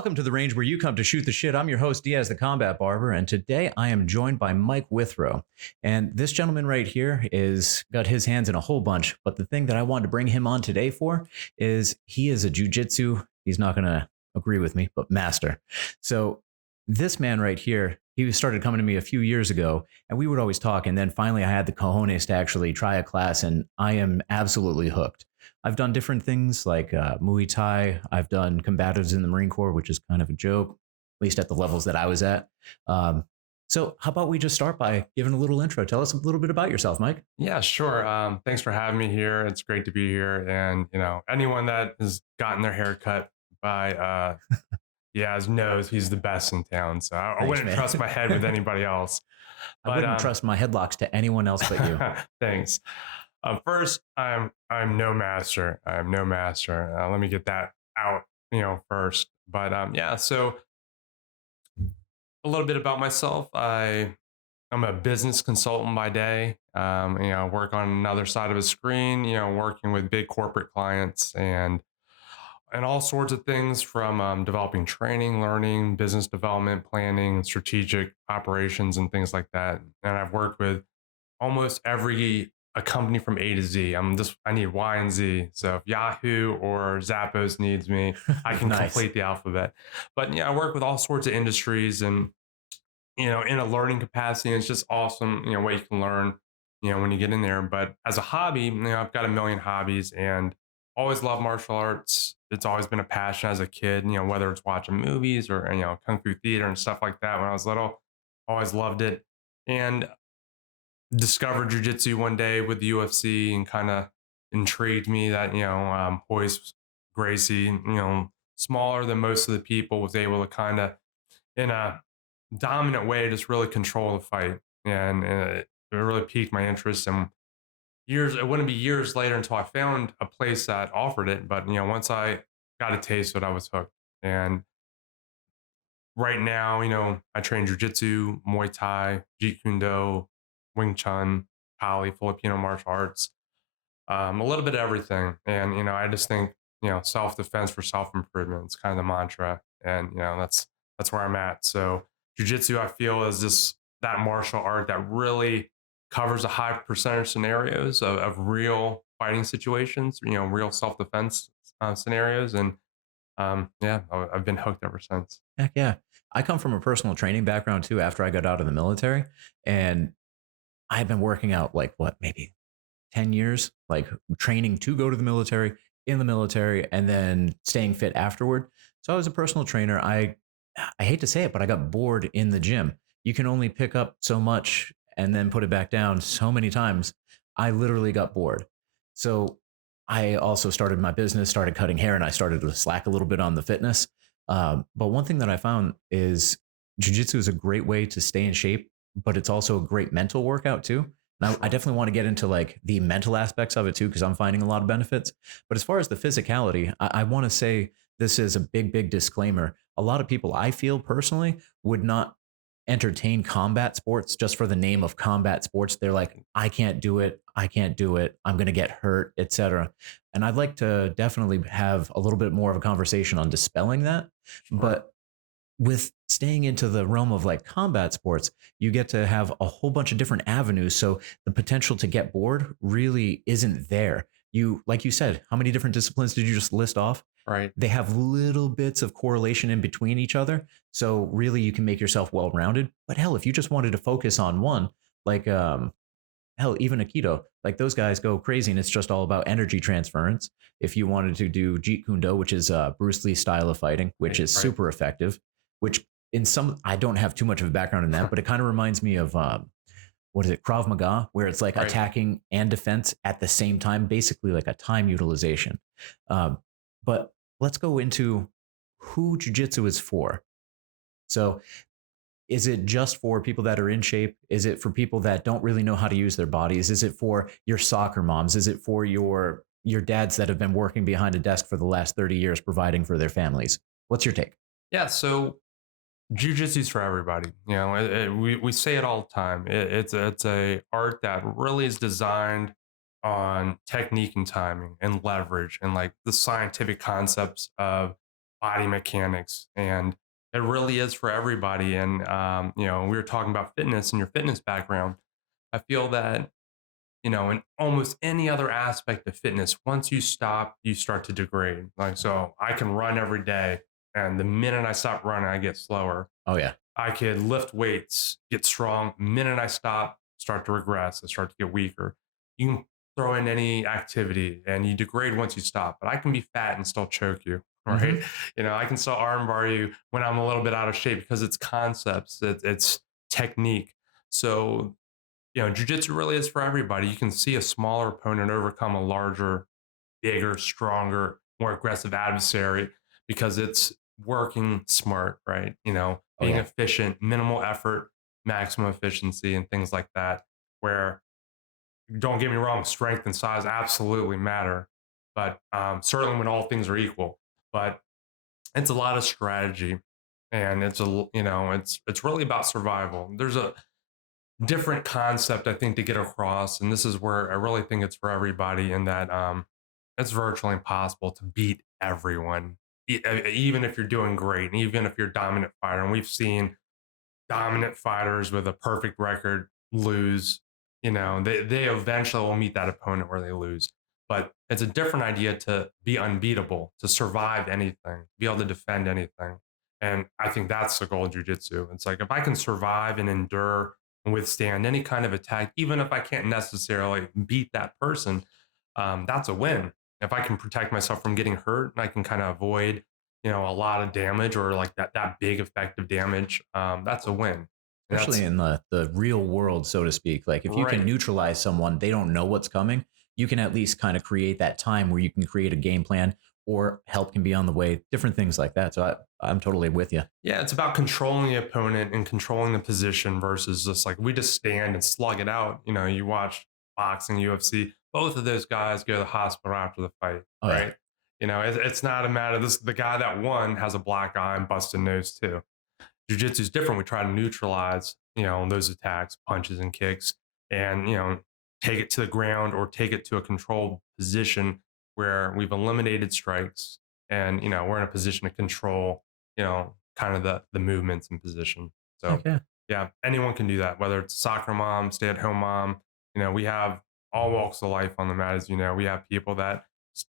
Welcome to the range where you come to shoot the shit. I'm your host, Diaz the Combat Barber, and today I am joined by Mike Withrow. And this gentleman right here is got his hands in a whole bunch, but the thing that I wanted to bring him on today for is he is a Jiu Jitsu, he's not going to agree with me, but master. So this man right here, he started coming to me a few years ago, and we would always talk, and then finally I had the cojones to actually try a class, and I am absolutely hooked. I've done different things like Muay Thai. I've done combatives in the Marine Corps, which is kind of a joke, at least at the levels that I was at. So how about we just start by giving a little intro? Tell us a little bit about yourself, Mike. Yeah, sure. Thanks for having me here. It's great to be here. And, anyone that has gotten their hair cut by Diaz knows he's the best in town. So I Thanks, wouldn't man. trust my head with anybody else. I wouldn't trust my headlocks to anyone else but you. Thanks. First, I'm no master. I'm no master. Let me get that out, first. But so a little bit about myself. I'm a business consultant by day. Work on another side of a screen. Working with big corporate clients and all sorts of things from developing training, learning, business development, planning, strategic operations, and things like that. And I've worked with almost a company from A to Z. I need Y and Z. So if Yahoo or Zappos needs me, I can Nice. complete the alphabet. But I work with all sorts of industries and, in a learning capacity. It's just awesome, what you can learn, when you get in there. But as a hobby, I've got a million hobbies and always love martial arts. It's always been a passion as a kid, whether it's watching movies or, Kung Fu theater and stuff like that. When I was little, always loved it. And discovered jiu-jitsu one day with the UFC and kind of intrigued me that, Royce Gracie, smaller than most of the people, was able to kind of, in a dominant way, just really control the fight. And it really piqued my interest. And it wouldn't be years later until I found a place that offered it. But, once I got a taste of it, I was hooked. And right now, I train jiu-jitsu, Muay Thai, Jeet Kune Do, Wing Chun, Pali, Filipino martial arts, a little bit of everything. And, I just think, self-defense for self-improvement. It's kind of the mantra. And, that's where I'm at. So jiu-jitsu, I feel, is just that martial art that really covers a high percentage scenarios of real fighting situations, real self-defense scenarios. And I've been hooked ever since. Heck yeah. I come from a personal training background too after I got out of the military. And I've been working out like maybe 10 years, like training to go to the military, in the military, and then staying fit afterward. So I was a personal trainer. I hate to say it, but I got bored in the gym. You can only pick up so much and then put it back down so many times. I literally got bored. So I also started my business, started cutting hair, and I started to slack a little bit on the fitness. But one thing that I found is jiu-jitsu is a great way to stay in shape, but it's also a great mental workout too. Now, I definitely want to get into like the mental aspects of it too, because I'm finding a lot of benefits. But as far as the physicality, I want to say this is a big disclaimer. A lot of people, I feel personally, would not entertain combat sports just for the name of combat sports. They're like, I can't do it. I'm going to get hurt, etc. And I'd like to definitely have a little bit more of a conversation on dispelling that. Sure. But with staying into the realm of like combat sports, you get to have a whole bunch of different avenues. So the potential to get bored really isn't there. Like you said, how many different disciplines did you just list off? Right. They have little bits of correlation in between each other. So really you can make yourself well-rounded. But hell, if you just wanted to focus on one, like, hell, even Aikido, like those guys go crazy and it's just all about energy transference. If you wanted to do Jeet Kune Do, which is Bruce Lee style of fighting, which is super effective, which I don't have too much of a background in that, but it kind of reminds me of, Krav Maga, where it's like attacking and defense at the same time, basically like a time utilization. But let's go into who jiu-jitsu is for. So is it just for people that are in shape? Is it for people that don't really know how to use their bodies? Is it for your soccer moms? Is it for your dads that have been working behind a desk for the last 30 years providing for their families? What's your take? Yeah, so jiu-jitsu is for everybody. We say it all the time. It's a art that really is designed on technique and timing and leverage and like the scientific concepts of body mechanics, and it really is for everybody. And we were talking about fitness and your fitness background. I feel that in almost any other aspect of fitness, once you stop, you start to degrade. Like, so I can run every day, and the minute I stop running, I get slower. Oh yeah. I could lift weights, get strong. The minute I stop, start to regress, I start to get weaker. You can throw in any activity and you degrade once you stop, but I can be fat and still choke you, right? Hmm. I can still armbar you when I'm a little bit out of shape because it's concepts, it's technique. So, jujitsu really is for everybody. You can see a smaller opponent overcome a larger, bigger, stronger, more aggressive adversary because it's working smart, right? Oh Being yeah. efficient, minimal effort, maximum efficiency, and things like that. Where, don't get me wrong, strength and size absolutely matter, but certainly when all things are equal. But it's a lot of strategy, and it's really about survival. There's a different concept I think to get across, and this is where I really think it's for everybody. In that it's virtually impossible to beat everyone, even if you're doing great, and even if you're a dominant fighter. And we've seen dominant fighters with a perfect record lose. They eventually will meet that opponent where they lose. But it's a different idea to be unbeatable, to survive anything, be able to defend anything. And I think that's the goal of jujitsu. It's like, if I can survive and endure and withstand any kind of attack, even if I can't necessarily beat that person, that's a win. If I can protect myself from getting hurt and I can kind of avoid a lot of damage, or like that big effective damage, that's a win. And Especially that's in the real world, so to speak. Like if you can right. neutralize someone, they don't know what's coming. You can at least kind of create that time where you can create a game plan or help can be on the way, different things like that. So I'm totally with you. Yeah, it's about controlling the opponent and controlling the position versus just like, we just stand and slug it out. You watch boxing, UFC, both of those guys go to the hospital after the fight, Oh yeah. right? It's not a matter. The guy that won has a black eye and busted nose too. Jiu-jitsu is different. We try to neutralize, those attacks, punches and kicks, and, take it to the ground or take it to a controlled position where we've eliminated strikes, and, we're in a position to control, kind of the movements and position. So Heck yeah. yeah, anyone can do that, whether it's a soccer mom, stay-at-home mom. We have all walks of life on the mat. As you know, we have people that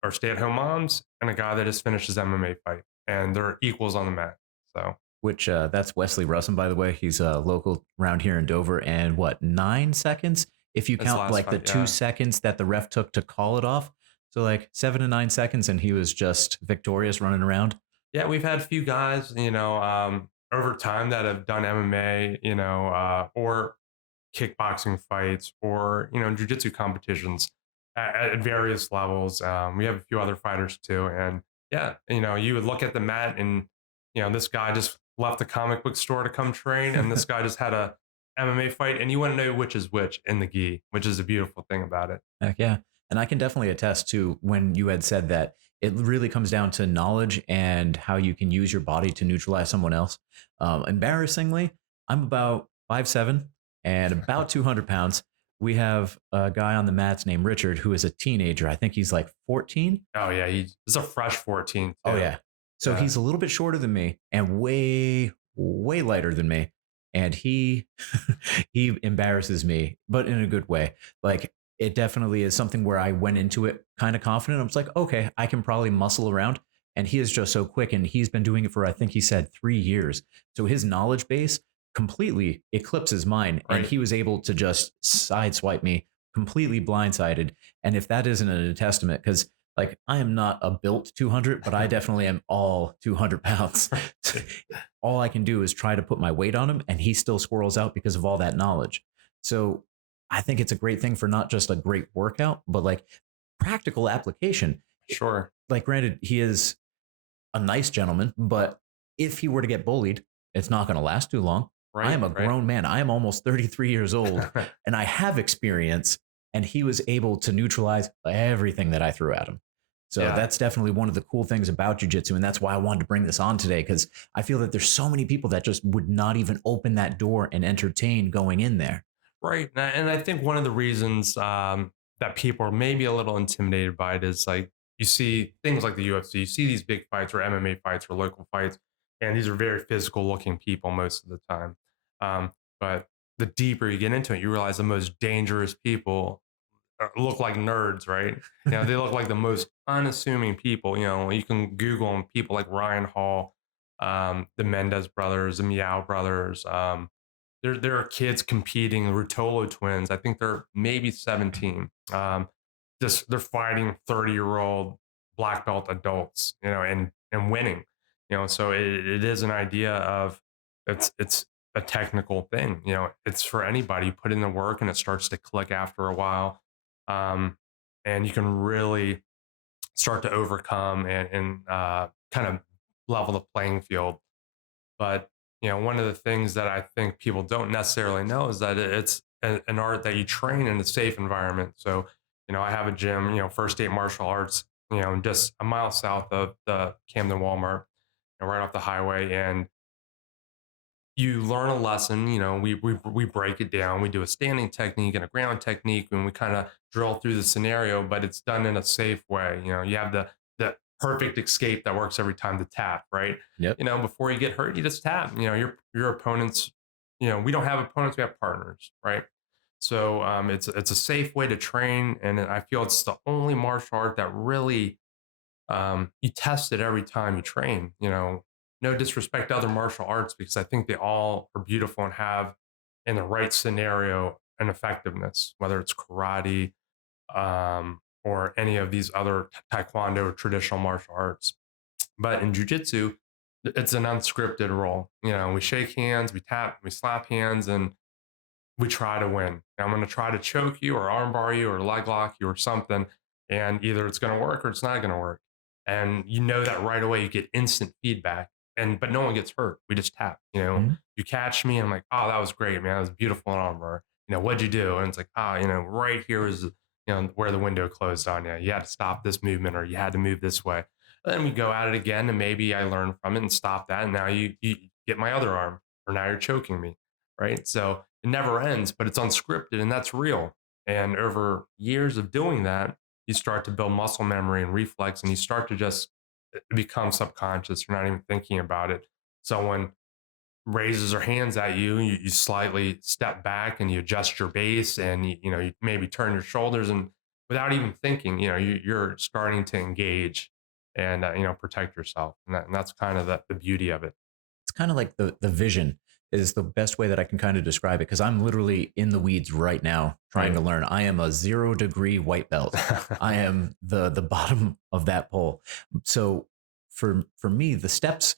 are stay-at-home moms and a guy that just finished his MMA fight, and they're equals on the mat. So Which that's Wesley Russell, by the way. He's local around here in Dover. And what, 9 seconds? If you that's count last like the fight. two Yeah. seconds that the ref took to call it off. So like 7 to 9 seconds, and he was just victorious running around. Yeah, we've had a few guys, over time that have done MMA, or kickboxing fights, or jujitsu competitions at various levels. We have a few other fighters too, and yeah, you would look at the mat, and this guy just left the comic book store to come train, and this guy just had a MMA fight, and you wouldn't know which is which in the gi, which is a beautiful thing about it. Heck yeah. And I can definitely attest to when you had said that it really comes down to knowledge and how you can use your body to neutralize someone else. Embarrassingly, I'm about 5'7" and about 200 pounds. We have a guy on the mats named Richard who is a teenager. I think he's like 14. Oh yeah, he's a fresh 14 Oh, too. yeah. So Yeah. he's a little bit shorter than me and way, way lighter than me. And he he embarrasses me, but in a good way. Like it definitely is something where I went into it kind of confident. I was like, okay, I can probably muscle around. And he is just so quick. And he's been doing it for, I think he said 3 years. So his knowledge base completely eclipses mine. And Right. he was able to just sideswipe me completely blindsided. And if that isn't a testament, because like I am not a built 200, but I definitely am all 200 pounds. All I can do is try to put my weight on him, and he still squirrels out because of all that knowledge. So I think it's a great thing for not just a great workout, but like practical application. Sure. Like, granted, he is a nice gentleman, but if he were to get bullied, it's not going to last too long. I Right. am a Right. grown man. I am almost 33 years old, and I have experience, and he was able to neutralize everything that I threw at him. So Yeah. that's definitely one of the cool things about jujitsu. And that's why I wanted to bring this on today, because I feel that there's so many people that just would not even open that door and entertain going in there. Right. And I think one of the reasons that people are maybe a little intimidated by it is, like, you you see things like the UFC, you see these big fights or MMA fights or local fights, and these are very physical looking people most of the time. But the deeper you get into it, you realize the most dangerous people look like nerds, right? They look like the most unassuming people. You can Google them, people like Ryan Hall, the Mendez brothers, the Meow brothers. There are kids competing, the Rutolo twins. I think they're maybe 17. Just they're fighting 30-year-old black belt adults, and winning. So it is an idea of it's a technical thing. It's for anybody. You put in the work and it starts to click after a while, um, and you can really start to overcome and kind of level the playing field. But one of the things that I think people don't necessarily know is that it's an art that you train in a safe environment. So, I have a gym, First State Martial Arts, just a mile south of the Camden Walmart, right off the highway, and you learn a lesson. We break it down. We do a standing technique and a ground technique, and we kind of drill through the scenario, but it's done in a safe way. You have the perfect escape that works every time, to tap, right? Yep. Before you get hurt, you just tap. Your opponents. We don't have opponents; we have partners, right? So it's a safe way to train, and I feel it's the only martial art that really you test it every time you train. No disrespect to other martial arts, because I think they all are beautiful and have, in the right scenario, an effectiveness, whether it's karate or any of these other taekwondo or traditional martial arts. But in jujitsu, it's an unscripted role. We shake hands, we tap, we slap hands, and we try to win. I'm going to try to choke you or armbar you or leg lock you or something. And either it's going to work or it's not going to work. And that right away. You get instant feedback, but no one gets hurt. We just tap. Mhm. You catch me and I'm like, oh, that was great, man. That was beautiful in armbar. What'd you do? And it's like, right here is, where the window closed on you. You had to stop this movement, or you had to move this way. And then we go at it again, and maybe I learn from it and stop that. And now you get my other arm, or now you're choking me. Right. So it never ends, but it's unscripted, and that's real. And over years of doing that, you start to build muscle memory and reflex, and you start to just become subconscious. You're not even thinking about it. Someone raises their hands at you, you slightly step back and you adjust your base, and you maybe turn your shoulders, and without even thinking, you're starting to engage and protect yourself, and that's kind of the beauty of it. It's kind of like the vision is the best way that I can kind of describe it, because I'm literally in the weeds right now trying Right. to learn. I am a 0 degree white belt. I am the bottom of that pole. So for me, the steps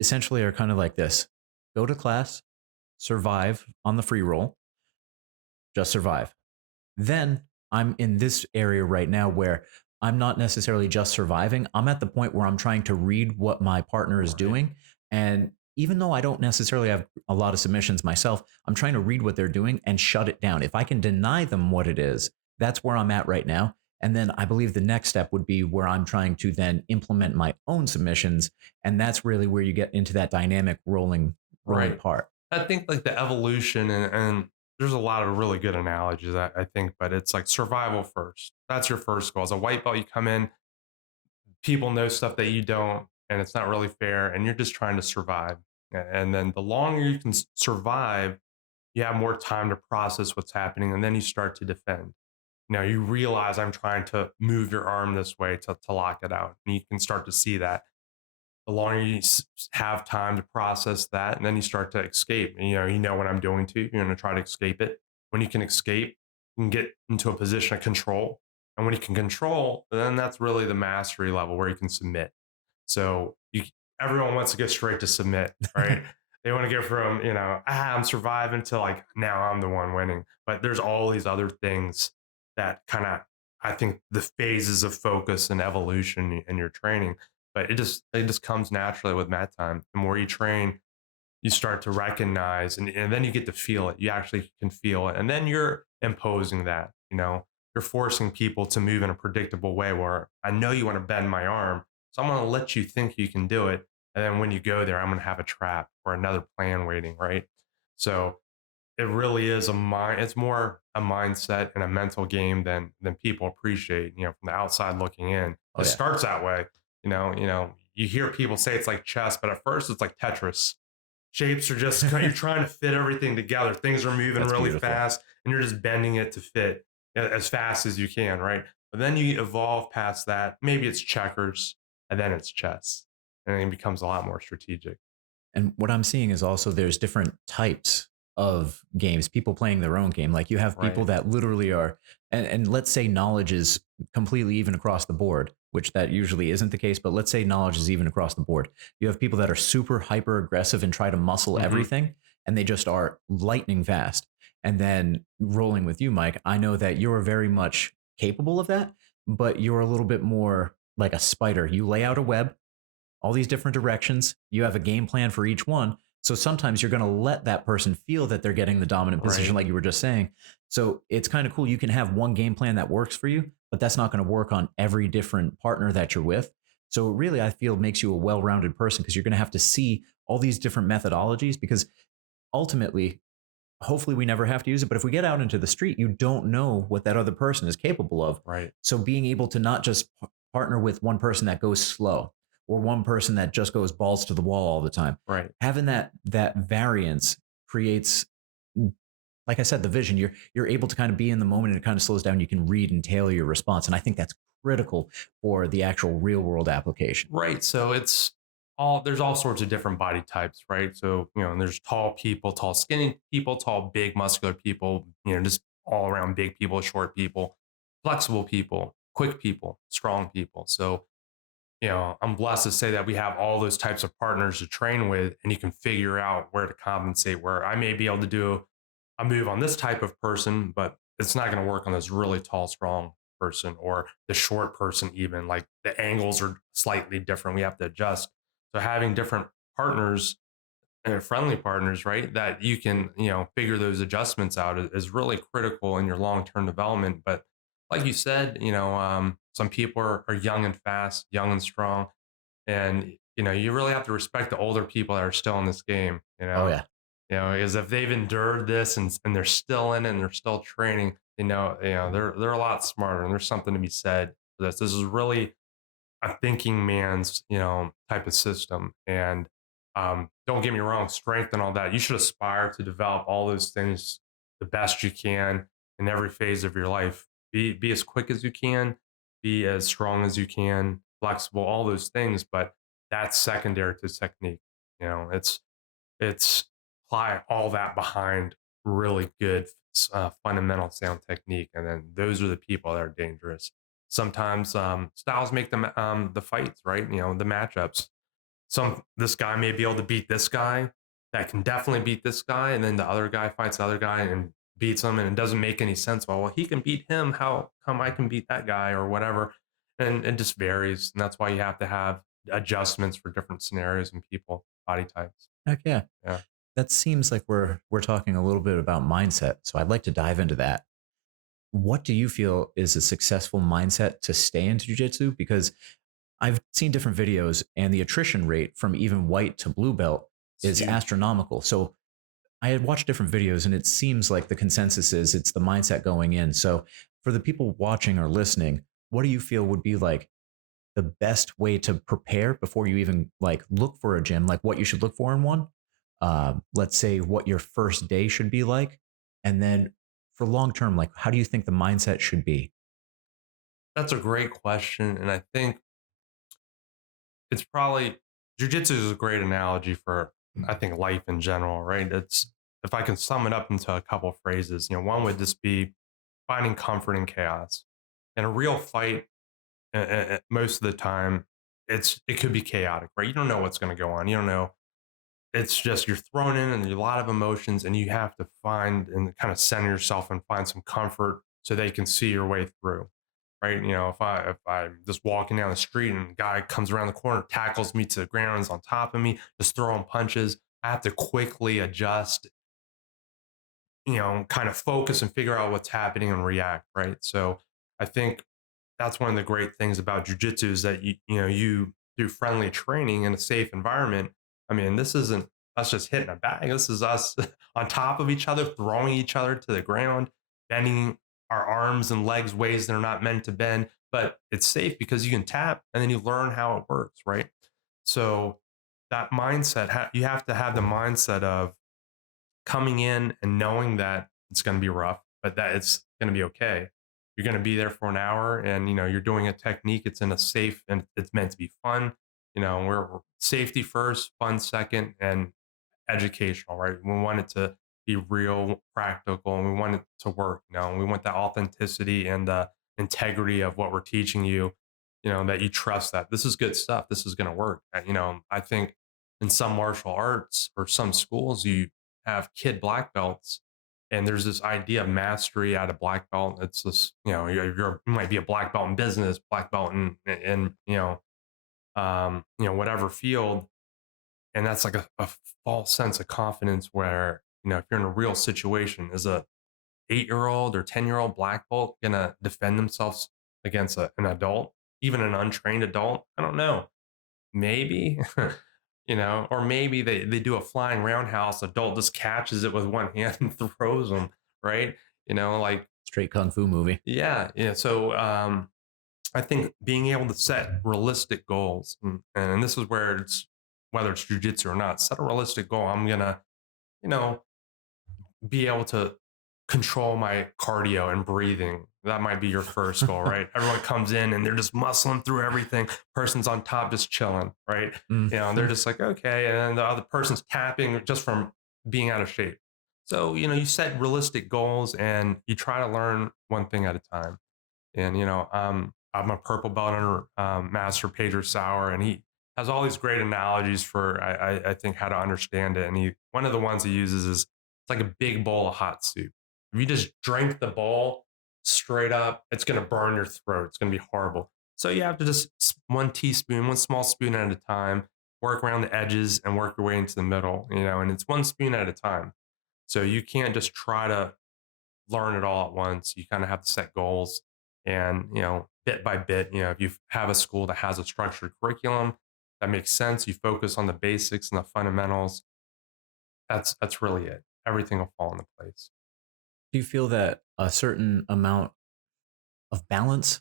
essentially are kind of like this: go to class, survive on the free roll, just survive. Then I'm in this area right now where I'm not necessarily just surviving. I'm at the point where I'm trying to read what my partner is Right. doing. And even though I don't necessarily have a lot of submissions myself, I'm trying to read what they're doing and shut it down. If I can deny them what it is, that's where I'm at right now. And then I believe the next step would be where I'm trying to then implement my own submissions. And that's really where you get into that dynamic rolling Right. part. I think like the evolution, and there's a lot of really good analogies, I think, but it's like survival first. That's your first goal. As a white belt, you come in, people know stuff that you don't, and it's not really fair, and you're just trying to survive. And then the longer you can survive, you have more time to process what's happening, and then you start to defend. You realize I'm trying to move your arm this way to lock it out, and you can start to see that. The longer you have time to process that, and then you start to escape. And, you know what I'm doing to you. You're going to try to escape it. When you can escape, you can get into a position of control. And when you can control, then that's really the mastery level where you can submit. So everyone wants to get straight to submit, right? They want to get from, I'm surviving to like, now I'm the one winning. But there's all these other things that kind of, I think, the phases of focus and evolution in your training. But it just comes naturally with mat time. The more you train, you start to recognize, and then you get to feel it. You actually can feel it. And then you're imposing that, you're forcing people to move in a predictable way where I know you want to bend my arm. So I'm going to let you think you can do it. And then when you go there, I'm going to have a trap or another plan waiting. Right. So it really is a mind. It's more a mindset and a mental game than people appreciate. From the outside looking in, Oh it yeah, starts that way. You hear people say it's like chess, but at first it's like Tetris. Shapes are just you're trying to fit everything together. Things are moving that's really beautiful. fast, and you're just bending it to fit as fast as you can, right? But then you evolve past that. Maybe it's checkers, and then it's chess, and then it becomes a lot more strategic, And what I'm seeing is also there's different types of games, people playing their own game. Like you have people right? that literally are, and let's say knowledge is completely even across the board, which that usually isn't the case, but let's say knowledge is even across the board. You have people that are super hyper aggressive and try to muscle Hmm. everything, and they just are lightning fast. And then rolling with you, Mike, I know that you're very much capable of that, but you're a little bit more like a spider. You lay out a web, all these different directions. You have a game plan for each one. So sometimes you're going to let that person feel that they're getting the dominant position, Right. like you were just saying. So it's kind of cool. You can have one game plan that works for you, but that's not going to work on every different partner that you're with. So really, I feel makes you a well rounded person because you're going to have to see all these different methodologies because ultimately, hopefully we never have to use it. But if we get out into the street, you don't know what that other person is capable of. Right. So being able to not just partner with one person that goes slow or one person that just goes balls to the wall all the time, Right. having that variance creates, like I said, the vision. You're able to kind of be in the moment and it kind of slows down. You can read and tailor your response. And I think that's critical for the actual real world application. Right. So there's all sorts of different body types, right? So, there's tall people, tall skinny people, tall, big, muscular people, just all around big people, short people, flexible people, quick people, strong people. So, I'm blessed to say that we have all those types of partners to train with, and you can figure out where to compensate, where I may be able to do a move on this type of person, but it's not going to work on this really tall, strong person or the short person, even like the angles are slightly different. We have to adjust. So having different partners and friendly partners, right, that you can, figure those adjustments out is really critical in your long term development. But like you said, some people are young and fast, young and strong. And, you really have to respect the older people that are still in this game, Oh yeah. because if they've endured this and they're still in it and they're still training, they're a lot smarter and there's something to be said for this. This is really a thinking man's, type of system. And don't get me wrong, strength and all that. You should aspire to develop all those things the best you can in every phase of your life. Be as quick as you can, be as strong as you can, flexible, all those things. But that's secondary to technique. It's apply all that behind really good fundamental sound technique, and then those are the people that are dangerous. Sometimes styles make the fights, right? The matchups. This guy may be able to beat this guy that can definitely beat this guy, and then the other guy fights the other guy and beats him, and it doesn't make any sense. Well, he can beat him. How come I can beat that guy or whatever? And it just varies, and that's why you have to have adjustments for different scenarios and people, body types. Heck yeah. Yeah. That seems like we're talking a little bit about mindset. So I'd like to dive into that. What do you feel is a successful mindset to stay into jiu-jitsu? Because I've seen different videos and the attrition rate from even white to blue belt It's is huge. astronomical. So I had watched different videos and it seems like the consensus is it's the mindset going in. So for the people watching or listening, what do you feel would be like the best way to prepare before you even like look for a gym, like what you should look for in one? Let's say what your first day should be like. And then for long term, like how do you think the mindset should be? That's a great question. And I think it's probably jujitsu is a great analogy for, I think, life in general, right? It's, if I can sum it up into a couple of phrases, one would just be finding comfort in chaos. In a real fight, most of the time, it could be chaotic, right? You don't know what's going to go on. You don't know. It's just you're thrown in and a lot of emotions, and you have to find and kind of center yourself and find some comfort so they can see your way through, right? If I'm just walking down the street and a guy comes around the corner, tackles me to the ground, is on top of me, just throwing punches, I have to quickly adjust, kind of focus and figure out what's happening and react, right? So I think that's one of the great things about jujitsu is that you through friendly training in a safe environment. I mean, this isn't us just hitting a bag. This is us on top of each other, throwing each other to the ground, bending our arms and legs ways they're not meant to bend. But it's safe because you can tap and then you learn how it works, right? So that mindset, you have to have the mindset of coming in and knowing that it's going to be rough, but that it's going to be okay. You're going to be there for an hour, and you're doing a technique. It's in a safe, and it's meant to be fun. We're safety first, fun second, and educational, right? We want it to be real, practical, and we want it to work. And we want the authenticity and the integrity of what we're teaching you. That you trust that this is good stuff. This is going to work. I think in some martial arts or some schools, you have kid black belts, and there's this idea of mastery at a black belt. It's this, you might be a black belt in business, black belt in whatever field, and that's like a false sense of confidence where if you're in a real situation, is a 8-year-old or 10-year-old black belt gonna defend themselves against an adult, even an untrained adult? I don't know. Maybe, or maybe they do a flying roundhouse. Adult just catches it with one hand and throws them, right? Like, Straight kung fu movie. yeah, yeah. So I think being able to set realistic goals, and this is where it's whether it's jujitsu or not, set a realistic goal. I'm gonna, you know, be able to control my cardio and breathing. That might be your first goal, right? Everyone comes in and they're just muscling through everything. Person's on top just chilling, right? And they're just like, okay. And then the other person's tapping just from being out of shape. So, you set realistic goals and you try to learn one thing at a time. And, I'm a purple belt under Master Pedro Sauer, and he has all these great analogies for, I think, how to understand it. And one of the ones he uses is it's like a big bowl of hot soup. If you just drink the bowl straight up, it's going to burn your throat. It's going to be horrible. So you have to just one teaspoon, one small spoon at a time, work around the edges and work your way into the middle, and it's one spoon at a time. So you can't just try to learn it all at once. You kind of have to set goals and, bit by bit, if you have a school that has a structured curriculum that makes sense, you focus on the basics and the fundamentals. That's really it. Everything will fall into place. Do you feel that a certain amount of balance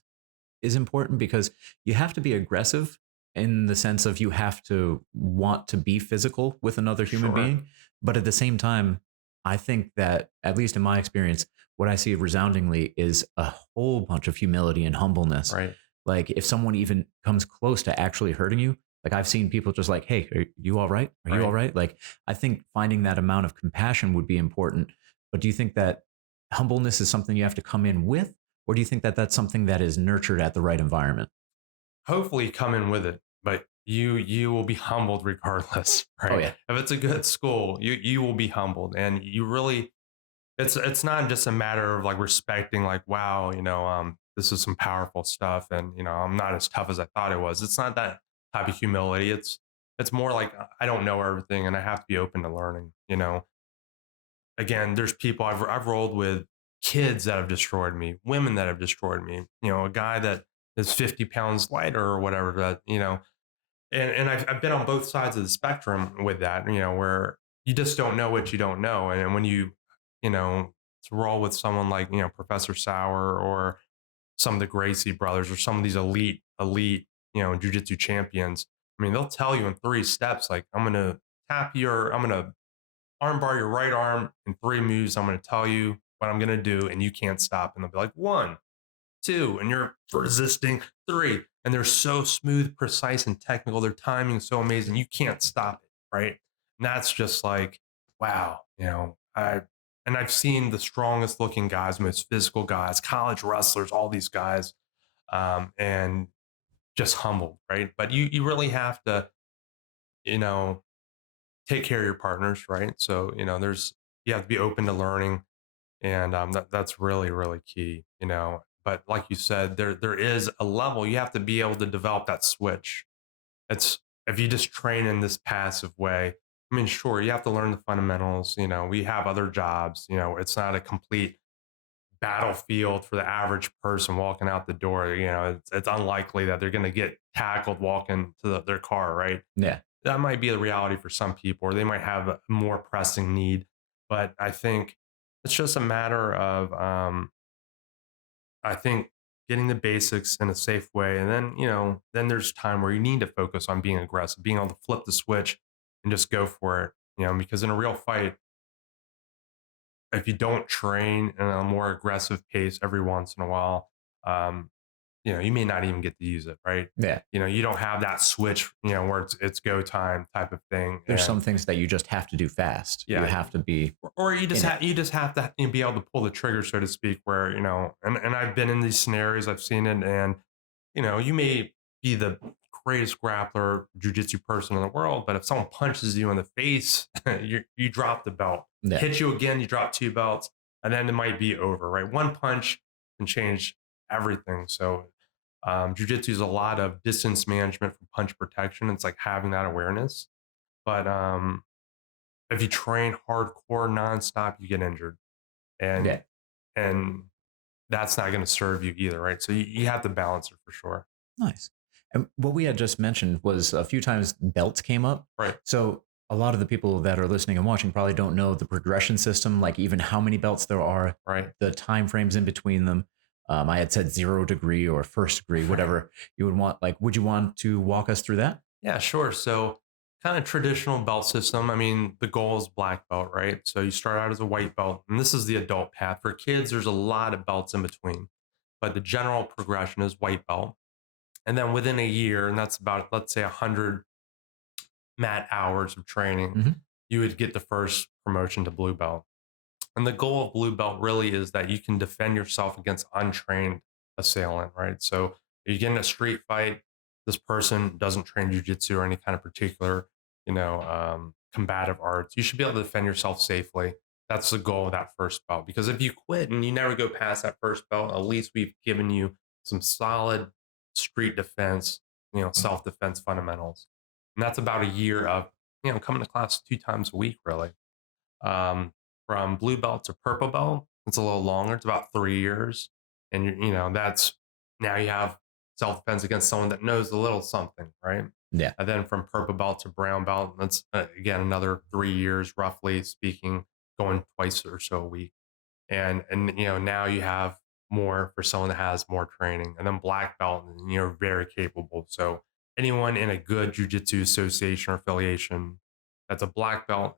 is important? Because you have to be aggressive in the sense of you have to want to be physical with another human Sure. being. But at the same time, I think that, at least in my experience, what I see resoundingly is a whole bunch of humility and humbleness. Right. Like if someone even comes close to actually hurting you, like I've seen people just like, hey, are you all right? Are you all Right. right? Like I think finding that amount of compassion would be important. But do you think that humbleness is something you have to come in with? Or do you think that that's something that is nurtured at the right environment? Hopefully come in with it, but you will be humbled regardless, Oh, right? yeah. If it's a good school, you will be humbled, and you really, it's not just a matter of like respecting, like, wow, this is some powerful stuff, and I'm not as tough as I thought it was. It's not that type of humility. It's more like I don't know everything, and I have to be open to learning. Again, there's people I've rolled with, kids that have destroyed me, women that have destroyed me. A guy that is 50 pounds lighter or whatever. That and I've been on both sides of the spectrum with that. Where you just don't know what you don't know, and when to roll with someone like Professor Sauer or some of the Gracie brothers or some of these elite jujitsu champions. I mean, they'll tell you in 3 steps, like I'm gonna I'm gonna armbar your right arm in 3 moves. I'm going to tell you what I'm going to do, and you can't stop. And they'll be like, 1, 2, and you're resisting 3. And they're so smooth, precise, and technical. Their timing is so amazing. You can't stop it. Right. And that's just like, wow. I've seen the strongest looking guys, most physical guys, college wrestlers, all these guys, and just humbled. Right. But you really have to, you know, take care of your partners, right? So, you have to be open to learning, and that's really, really key, But like you said, there is a level you have to be able to develop that switch. It's if you just train in this passive way. I mean, sure, you have to learn the fundamentals. We have other jobs. It's not a complete battlefield for the average person walking out the door. It's unlikely that they're going to get tackled walking to their car, right? Yeah. that might be the reality for some people, or they might have a more pressing need. But I think it's just a matter of, I think, getting the basics in a safe way. And then, then there's time where you need to focus on being aggressive, being able to flip the switch and just go for it, because in a real fight, if you don't train in a more aggressive pace every once in a while, um, you may not even get to use it, right? Yeah. You don't have that switch, where it's go time type of thing. There's And some things that you just have to do fast. You yeah, have to be or you just in it. have to be able to pull the trigger, so to speak, where, and I've been in these scenarios, I've seen it, and you may be the greatest grappler, jujitsu person in the world, but if someone punches you in the face, you drop the belt. Yeah. Hit you again, you drop two belts, and then it might be over, right? One punch can change everything. So, jujitsu is a lot of distance management for punch protection. It's like having that awareness. But if you train hardcore nonstop, you get injured, and Yeah. and that's not going to serve you either, right? So you have to balance it for sure. Nice. And what we had just mentioned was a few times belts came up. Right. So a lot of the people that are listening and watching probably don't know the progression system, like even how many belts there are, Right. the time frames in between them. I had said 0 degree or first degree, whatever you would want. Like, would you want to walk us through that? Yeah, sure. So kind of traditional belt system. I mean, the goal is black belt, right? So you start out as a white belt, and this is the adult path. For kids, there's a lot of belts in between, but the general progression is white belt. And then within a year, and that's about, let's say, 100 mat hours of training, Mhm. you would get the first promotion to blue belt. And the goal of blue belt really is that you can defend yourself against untrained assailant, right? So you get in a street fight, this person doesn't train jujitsu or any kind of particular, combative arts. You should be able to defend yourself safely. That's the goal of that first belt. Because if you quit and you never go past that first belt, at least we've given you some solid street defense, self defense fundamentals. And that's about a year of, coming to class 2 times a week, really. Um, from blue belt to purple belt, it's a little longer. It's about 3 years, and that's now you have self defense against someone that knows a little something, right? Yeah. And then from purple belt to brown belt, that's again another 3 years, roughly speaking, going twice or so a week. And now you have more for someone that has more training, and then black belt, and you're very capable. So anyone in a good jujitsu association or affiliation that's a black belt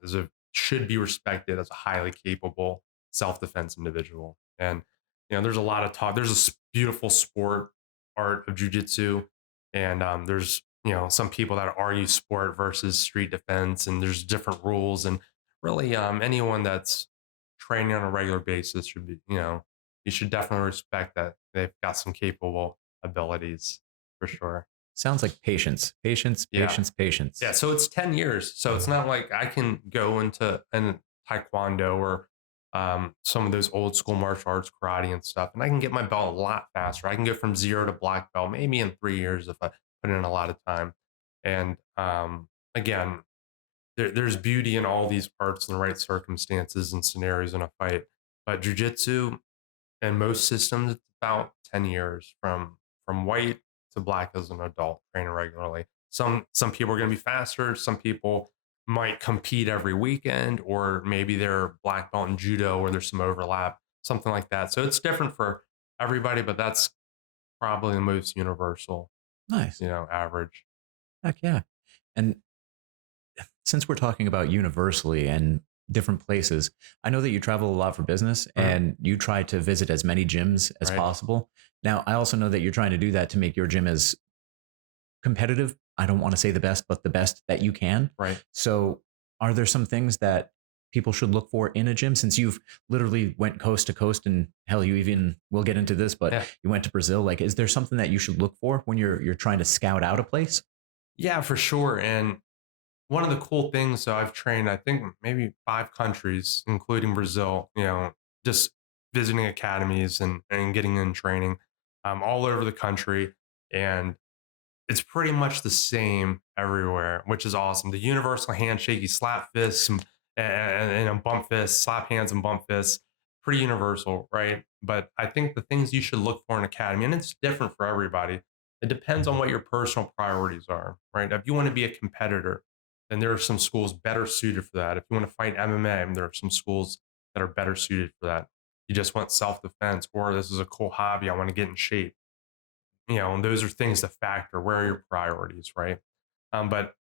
should be respected as a highly capable self-defense individual. And there's a lot of talk. There's a beautiful sport art of jujitsu, and there's some people that argue sport versus street defense, and there's different rules. And really, anyone that's training on a regular basis should be, you should definitely respect that they've got some capable abilities for sure. Sounds like patience, patience, Yeah. patience, patience. Yeah. So it's 10 years. So it's not like I can go into an taekwondo or some of those old school martial arts, karate and stuff, and I can get my belt a lot faster. I can go from zero to black belt maybe in 3 years if I put in a lot of time. And again, there's beauty in all these parts in the right circumstances and scenarios in a fight. But jujitsu and most systems, it's about 10 years from white to black as an adult training regularly. Some people are going to be faster. Some people might compete every weekend, or maybe they're black belt in judo where there's some overlap, something like that. So it's different for everybody, but that's probably the most universal, Nice. average. Heck yeah. And since we're talking about universally and different places, I know that you travel a lot for business Mhm. and you try to visit as many gyms as Right. possible. Now, I also know that you're trying to do that to make your gym as competitive. I don't want to say the best, but the best that you can. Right. So, are there some things that people should look for in a gym since you've literally went coast to coast and hell you even we'll get into this but Yeah. you went to Brazil, like is there something that you should look for when you're trying to scout out a place? Yeah, for sure. And one of the cool things, so I've trained, I think maybe 5 countries, including Brazil, just visiting academies and getting in training all over the country. And it's pretty much the same everywhere, which is awesome. The universal handshake, you slap fists and a bump fists, slap hands and bump fists, pretty universal, right? But I think the things you should look for in academy, and it's different for everybody. It depends on what your personal priorities are, right? If you want to be a competitor, And there are some schools better suited for that. If you want to fight MMA, there are some schools that are better suited for that. You just want self defense, or this is a cool hobby. I want to get in shape. And those are things that factor. Where are your priorities, right? But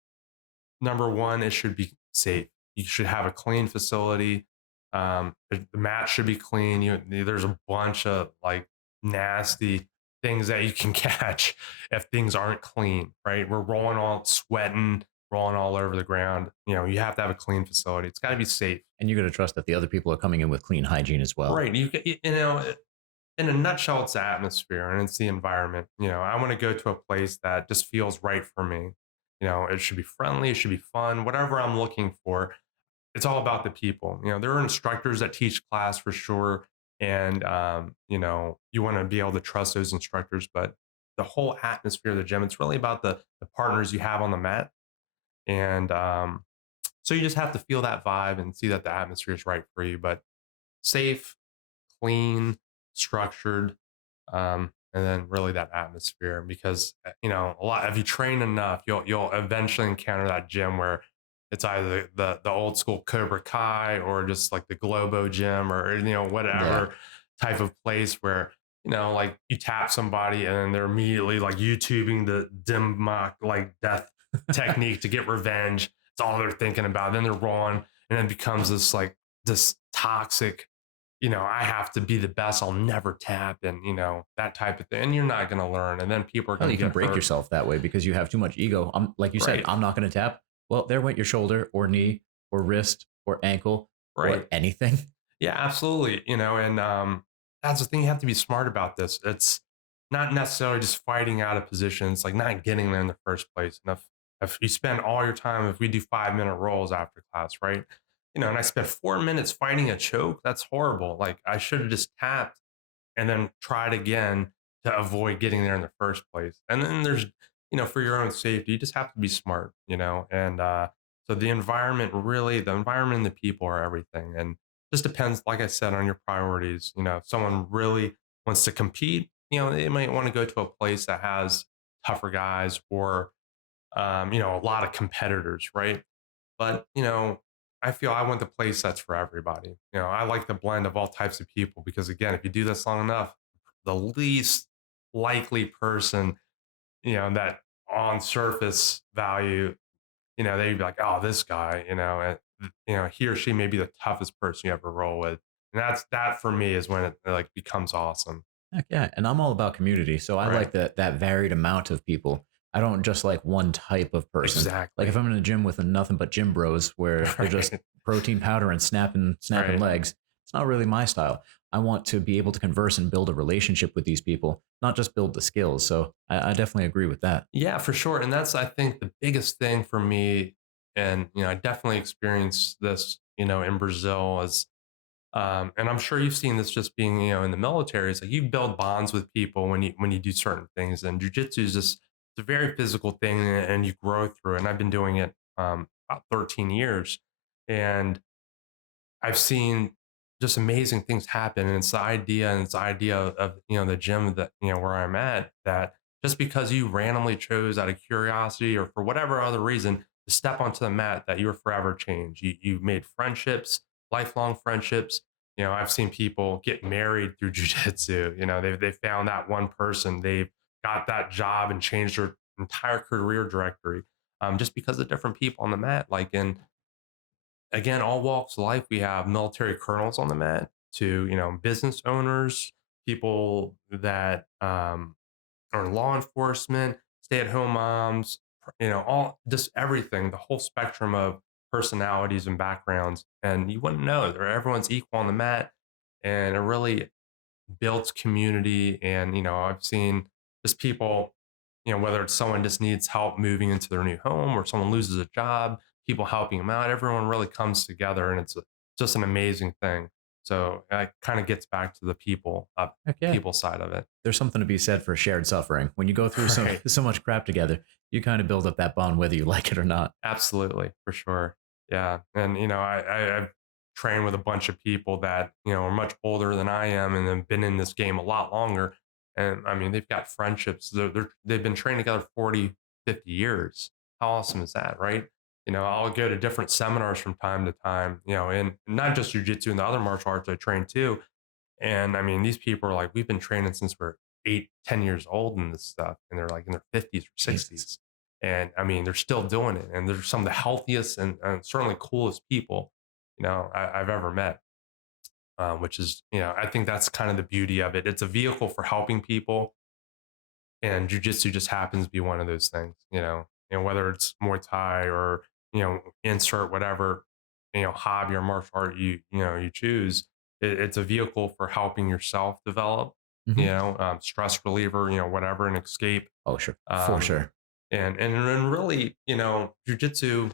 number one, it should be safe. You should have a clean facility. The mat should be clean. There's a bunch of like nasty things that you can catch if things aren't clean, right? We're rolling all sweating, rolling all over the ground. You have to have a clean facility. It's got to be safe. And you got to trust that the other people are coming in with clean hygiene as well. Right. In a nutshell, it's the atmosphere and it's the environment. I want to go to a place that just feels right for me. It should be friendly, it should be fun, whatever I'm looking for. It's all about the people. There are instructors that teach class for sure. And, you want to be able to trust those instructors, but the whole atmosphere of the gym, it's really about the partners you have on the mat. And so you just have to feel that vibe and see that the atmosphere is right for you, but safe, clean, structured, and then really that atmosphere. Because a lot, if you train enough, you'll eventually encounter that gym where it's either the old school Cobra Kai or just like the Globo gym, or whatever type of place where like you tap somebody and then they're immediately like YouTubing the dim mak like death technique to get revenge. It's all they're thinking about. Then they're rolling, and then it becomes this toxic, I have to be the best. I'll never tap, and that type of thing. And you're not going to learn. And then people are going to You can break yourself that way because you have too much ego. Like you said, I'm not going to tap. Well, there went your shoulder or knee or wrist or ankle or anything. Yeah, absolutely. And that's the thing. You have to be smart about this. It's not necessarily just fighting out of position. It's like not getting there in the first place. And if you spend all your time, if we do 5-minute rolls after class, right? And I spent 4 minutes fighting a choke, that's horrible. Like I should have just tapped and then tried again to avoid getting there in the first place. And then there's, for your own safety, you just have to be smart, and so the environment and the people are everything. And just depends, like I said, on your priorities. If someone really wants to compete, they might want to go to a place that has tougher guys or, a lot of competitors, right? But, I feel I want the place that's for everybody. I like the blend of all types of people because, again, if you do this long enough, the least likely person, that on surface value, they'd be like, oh, this guy, and, he or she may be the toughest person you ever roll with. And that for me is when it like becomes awesome. Heck yeah. And I'm all about community. So I like that varied amount of people. I don't just like one type of person. Exactly. Like if I'm in a gym with nothing but gym bros where they're just protein powder and snapping legs, it's not really my style. I want to be able to converse and build a relationship with these people, not just build the skills. So I definitely agree with that. Yeah, for sure. And that's, I think, the biggest thing for me. And, I definitely experienced this, in Brazil as, and I'm sure you've seen this just being, in the military. Is like you build bonds with people when you do certain things. And jujitsu is just, it's a very physical thing, and you grow through it. And I've been doing it about 13 years, and I've seen just amazing things happen. And it's the idea of the gym that where I'm at, that just because you randomly chose out of curiosity or for whatever other reason to step onto the mat, that you're forever changed. You made friendships, lifelong friendships. I've seen people get married through jujitsu. They found that one person, they've got that job and changed their entire career directory, just because of different people on the mat. Like in, again, all walks of life, we have military colonels on the mat to business owners, people that are in law enforcement, stay-at-home moms, all just everything, the whole spectrum of personalities and backgrounds. And you wouldn't know, everyone's equal on the mat, and it really builds community. And I've seen just people, whether it's someone just needs help moving into their new home or someone loses a job, people helping them out, everyone really comes together, and it's just an amazing thing. So it kind of gets back to the people side of it. There's something to be said for shared suffering. When you go through so much crap together, you kind of build up that bond, whether you like it or not. Absolutely, for sure. Yeah. And, I've trained with a bunch of people that, are much older than I am and have been in this game a lot longer. And I mean, they've got friendships. They've been trained together 40, 50 years. How awesome is that, right? I'll go to different seminars from time to time, and not just jujitsu and the other martial arts I train too. And I mean, these people are like, we've been training since we're 8, 10 years old in this stuff. And they're like in their 50s or Jesus. 60s. And I mean, they're still doing it. And they're some of the healthiest and certainly coolest people, I've ever met. Which is, I think that's kind of the beauty of it. It's a vehicle for helping people, and jujitsu just happens to be one of those things. Whether it's Muay Thai or insert whatever hobby or martial art you choose, it's a vehicle for helping yourself develop. Mhm. Stress reliever, whatever, an escape. Oh, sure. For Um, sure. and really, jujitsu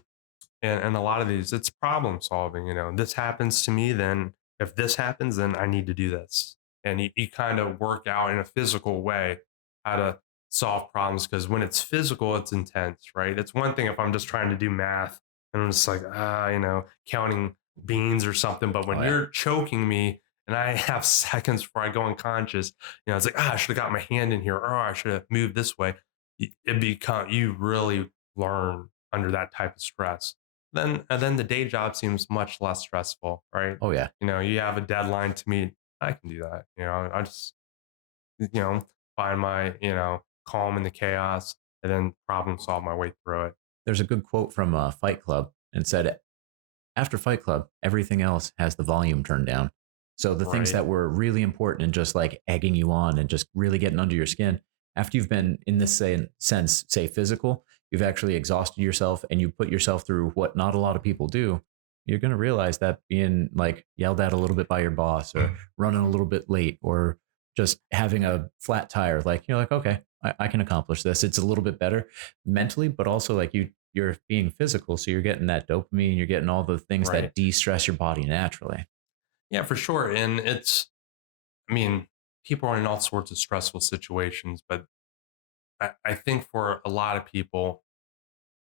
and a lot of these, it's problem solving. This happens to me, then if this happens, then I need to do this. And you kind of work out in a physical way how to solve problems, because when it's physical, it's intense, right? It's one thing if I'm just trying to do math and I'm just like, counting beans or something. But when Oh, yeah. you're choking me and I have seconds before I go unconscious, it's like, I should have got my hand in here, or I should have moved this way. You really learn under that type of stress. And then the day job seems much less stressful, right? Oh, yeah. You have a deadline to meet. I can do that. I just, you know, find my, calm in the chaos and then problem solve my way through it. There's a good quote from Fight Club and said, after Fight Club, everything else has the volume turned down. So the things Right. that were really important and just like egging you on and just really getting under your skin, after you've been in this sense, say physical, you've actually exhausted yourself and you put yourself through what not a lot of people do. You're going to realize that being like yelled at a little bit by your boss or running a little bit late or just having a flat tire, like you're like, okay, I can accomplish this. It's a little bit better mentally, but also like you're being physical, so you're getting that dopamine, you're getting all the things Right. that de-stress your body naturally. Yeah, for sure. And I mean, people are in all sorts of stressful situations, but I think for a lot of people,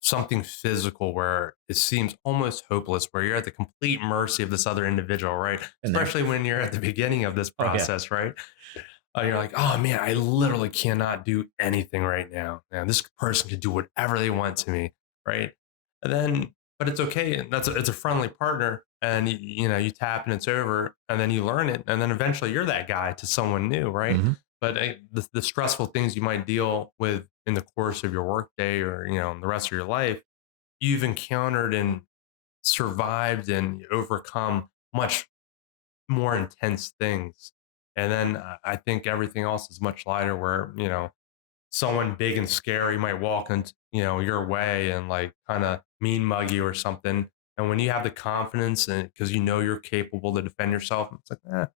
something physical where it seems almost hopeless, where you're at the complete mercy of this other individual, right? And there, Especially when you're at the beginning of this oh yeah, process, right? You're like, oh man, I literally cannot do anything right now. Now this person can do whatever they want to me, right? And then, but it's okay. And it's a friendly partner, and you tap and it's over, and then you learn it, and then eventually you're that guy to someone new, right? hmm But the stressful things you might deal with in the course of your workday or the rest of your life, you've encountered and survived and overcome much more intense things. And then I think everything else is much lighter where, someone big and scary might walk into, your way and like kind of mean mug you or something. And when you have the confidence and because you're capable to defend yourself, it's like,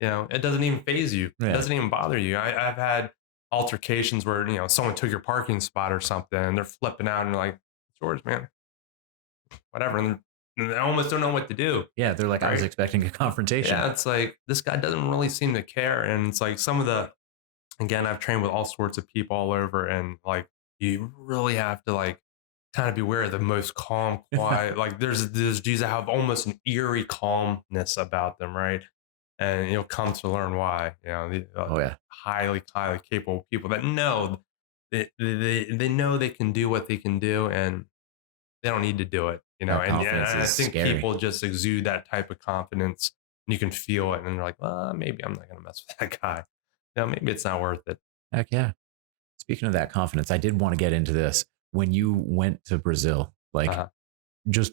it doesn't even phase you. It yeah, doesn't even bother you. I've had altercations where, someone took your parking spot or something and they're flipping out and you're like, it's yours, man, whatever. And they almost don't know what to do. yeah. They're like, I was Right. expecting a confrontation. Yeah, it's like this guy doesn't really seem to care. And it's like some of the again, I've trained with all sorts of people all over, and like you really have to like kind of beware of the most calm, quiet. Like there's dudes that have almost an eerie calmness about them, right? And you'll come to learn why. The Oh yeah, highly, highly capable people that know they know they can do what they can do, and they don't need to do it. that And confidence I is think scary. people just exude that type of confidence. And you can feel it, and they're like, well, maybe I'm not going to mess with that guy. Maybe it's not worth it. Heck yeah. Speaking of that confidence, I did want to get into this. When you went to Brazil, like Uh, just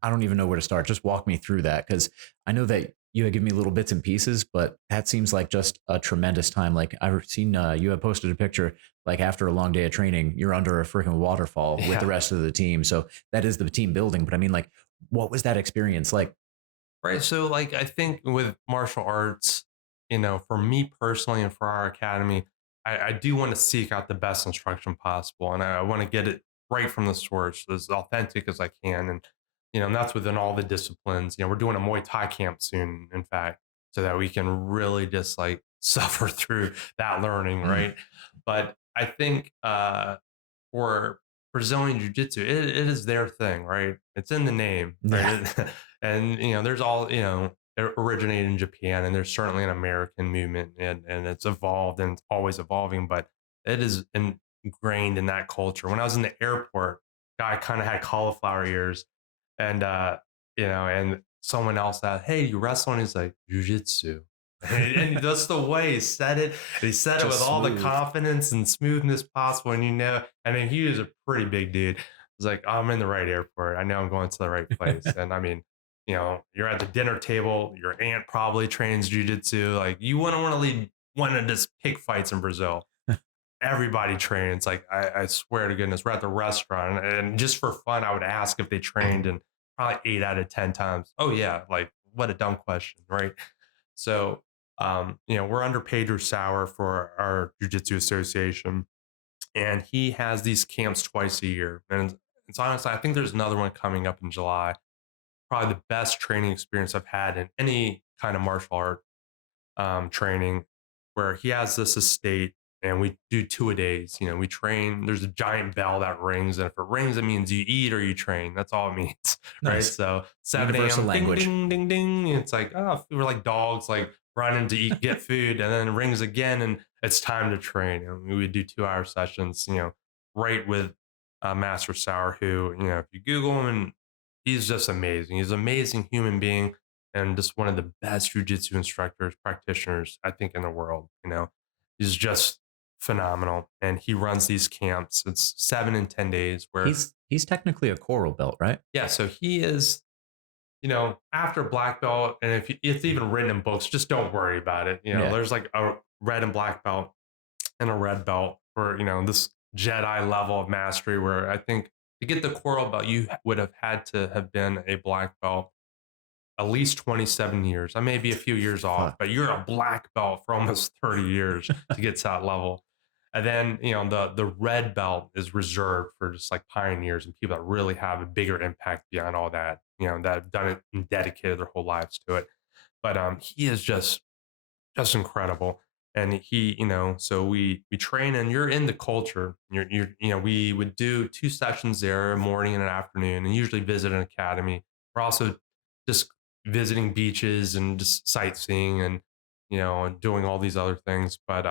I don't even know where to start. Just walk me through that because I know that you had given me little bits and pieces, but that seems like just a tremendous time. Like I've seen you had posted a picture like after a long day of training, you're under a freaking waterfall with the yeah. rest of the team. So that is the team building. But I mean, like, what was that experience like? Right. So, like, I think with martial arts, for me personally and for our academy, I do want to seek out the best instruction possible. And I want to get it right from the source, as authentic as I can. And that's within all the disciplines. We're doing a Muay Thai camp soon, in fact, so that we can really just like suffer through that learning. Mm, Right. But I think, for Brazilian Jiu Jitsu, it is their thing, right? It's in the name, yeah. right? And there's all it originated in Japan, and there's certainly an American movement, and it's evolved and it's always evolving, but it is ingrained in that culture. When I was in the airport, guy kind of had cauliflower ears, and and someone else asked, "Hey, you wrestle?" And he's like, "Jiu Jitsu." And that's the way he said it. He said it with Just all the smooth. confidence and smoothness possible. And I mean, he was a pretty big dude. It's like, I'm in the right airport. I know I'm going to the right place. And I mean, you're at the dinner table. Your aunt probably trains jujitsu. Like, you wouldn't want to lead one of this pig fights in Brazil. Everybody trains. Like, I swear to goodness, we're at the restaurant, and just for fun, I would ask if they trained, and probably 8 out of 10 times, oh yeah, like what a dumb question, right? So, we're under Pedro Sauer for our Jiu-Jitsu association, and he has these camps twice a year. And it's honestly, I think there's another one coming up in July. Probably the best training experience I've had in any kind of martial art training, where he has this estate and we do 2 a days. We train. There's a giant bell that rings, and if it rings, it means you eat or you train. That's all it means, right? Nice. So 7 Universal a.m. ding language. ding ding ding. It's like, oh, we're like dogs, like running to eat, get food, and then it rings again, and it's time to train. And we would do 2 hour sessions. Right with Master Sauer, who if you Google him, and he's just amazing. He's an amazing human being and just one of the best jujitsu instructors, practitioners, I think, in the world. He's just phenomenal. And he runs these camps. It's 7 and 10 days where, He's technically a coral belt, right? yeah, so he is, after black belt. And if it's even written in books, just don't worry about it. Yeah. There's like a red and black belt and a red belt for, this Jedi level of mastery, where I think to get the coral belt, you would have had to have been a black belt at least 27 years. I may be a few years off, but you're a black belt for almost 30 years to get to that level. And then, the red belt is reserved for just like pioneers and people that really have a bigger impact beyond all that, that have done it and dedicated their whole lives to it. But he is just incredible. And he, so we train, and you're in the culture. We would do 2 sessions there, a morning and an afternoon, and usually visit an academy. We're also just visiting beaches and just sightseeing, and and doing all these other things. But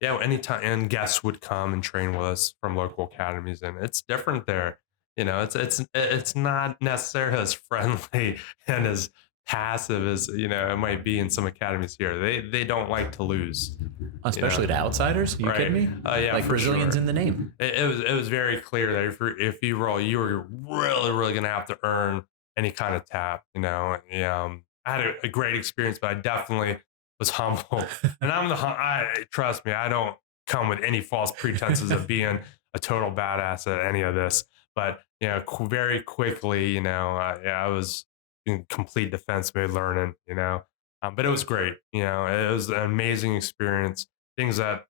yeah, anytime, and guests would come and train with us from local academies, and it's different there. It's not necessarily as friendly and as passive as it might be in some academies here. They don't like to lose, Especially to outsiders. Are you kidding me? Yeah, Like for Brazilians sure. in the name. It was very clear that if you roll, you were really really gonna have to earn any kind of tap. I had a great experience, but I definitely was humble. And trust me, I don't come with any false pretenses of being a total badass at any of this. But very quickly, yeah, I was in complete defense mode learning. But it was great. It was an amazing experience. Things that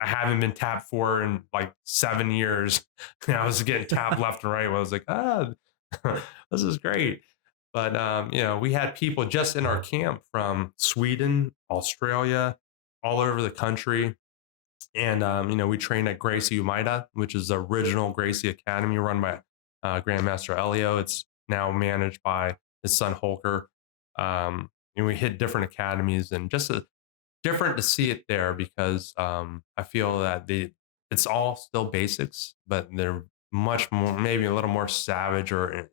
I haven't been tapped for in like 7 years. I was getting tapped left and right. I was like, this is great. But we had people just in our camp from Sweden, Australia, all over the country. And we trained at Gracie Umaida, which is the original Gracie Academy run by Grandmaster Elio. It's now managed by his son Holker. And we hit different academies, and just different to see it there, because I feel that it's all still basics, but they're much more, maybe a little more savage or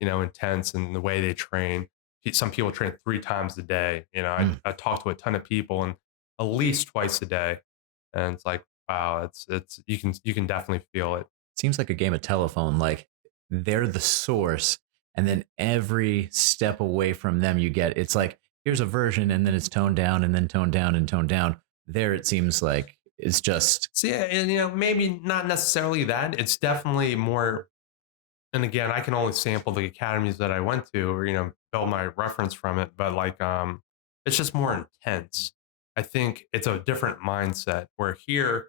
intense in the way they train. Some people train 3 times a day. I talk to a ton of people, and at least twice a day, and it's like, wow, it's you can definitely feel it. Seems like a game of telephone. Like they're the source, and then every step away from them, you get it's like here's a version, and then it's toned down, and then toned down, and toned down. There, it seems like it's just So yeah, and maybe not necessarily that. It's definitely more. And again, I can only sample the academies that I went to, or build my reference from it. But like, it's just more intense. I think it's a different mindset. Where here,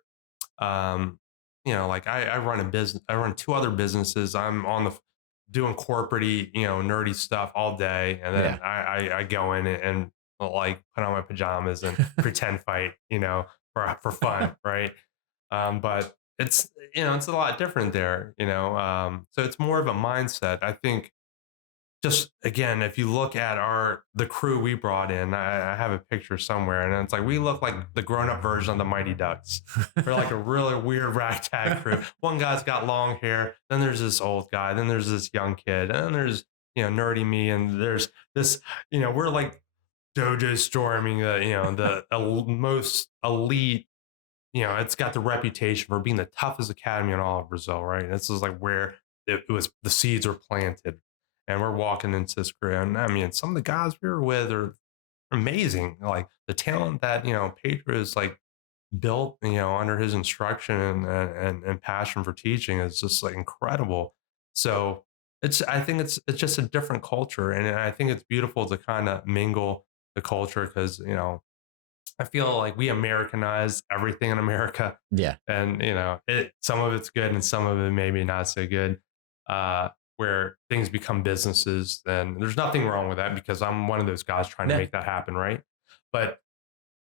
like I run a business. I run 2 other businesses. I'm on the doing corporate, nerdy stuff all day, and then yeah. I go in and like put on my pajamas and pretend fight, for fun, right? But it's a lot different there. So it's more of a mindset. I think just again, if you look at the crew we brought in, I have a picture somewhere, and it's like we look like the grown up version of the Mighty Ducks. We're like a really weird ragtag crew. One guy's got long hair, then there's this old guy, then there's this young kid, and then there's nerdy me, and there's this we're like dojo storming the most elite. It's got the reputation for being the toughest academy in all of Brazil, right? This is like where it was the seeds were planted, and we're walking into this crew. And I mean, some of the guys we were with are amazing. Like the talent that Pedro is like built, under his instruction and passion for teaching is just like incredible. So I think it's just a different culture, and I think it's beautiful to kind of mingle the culture because I feel like we Americanize everything in America, Yeah. and some of it's good and some of it maybe not so good. Where things become businesses, and there's nothing wrong with that because I'm one of those guys trying to Yeah. make that happen, right? But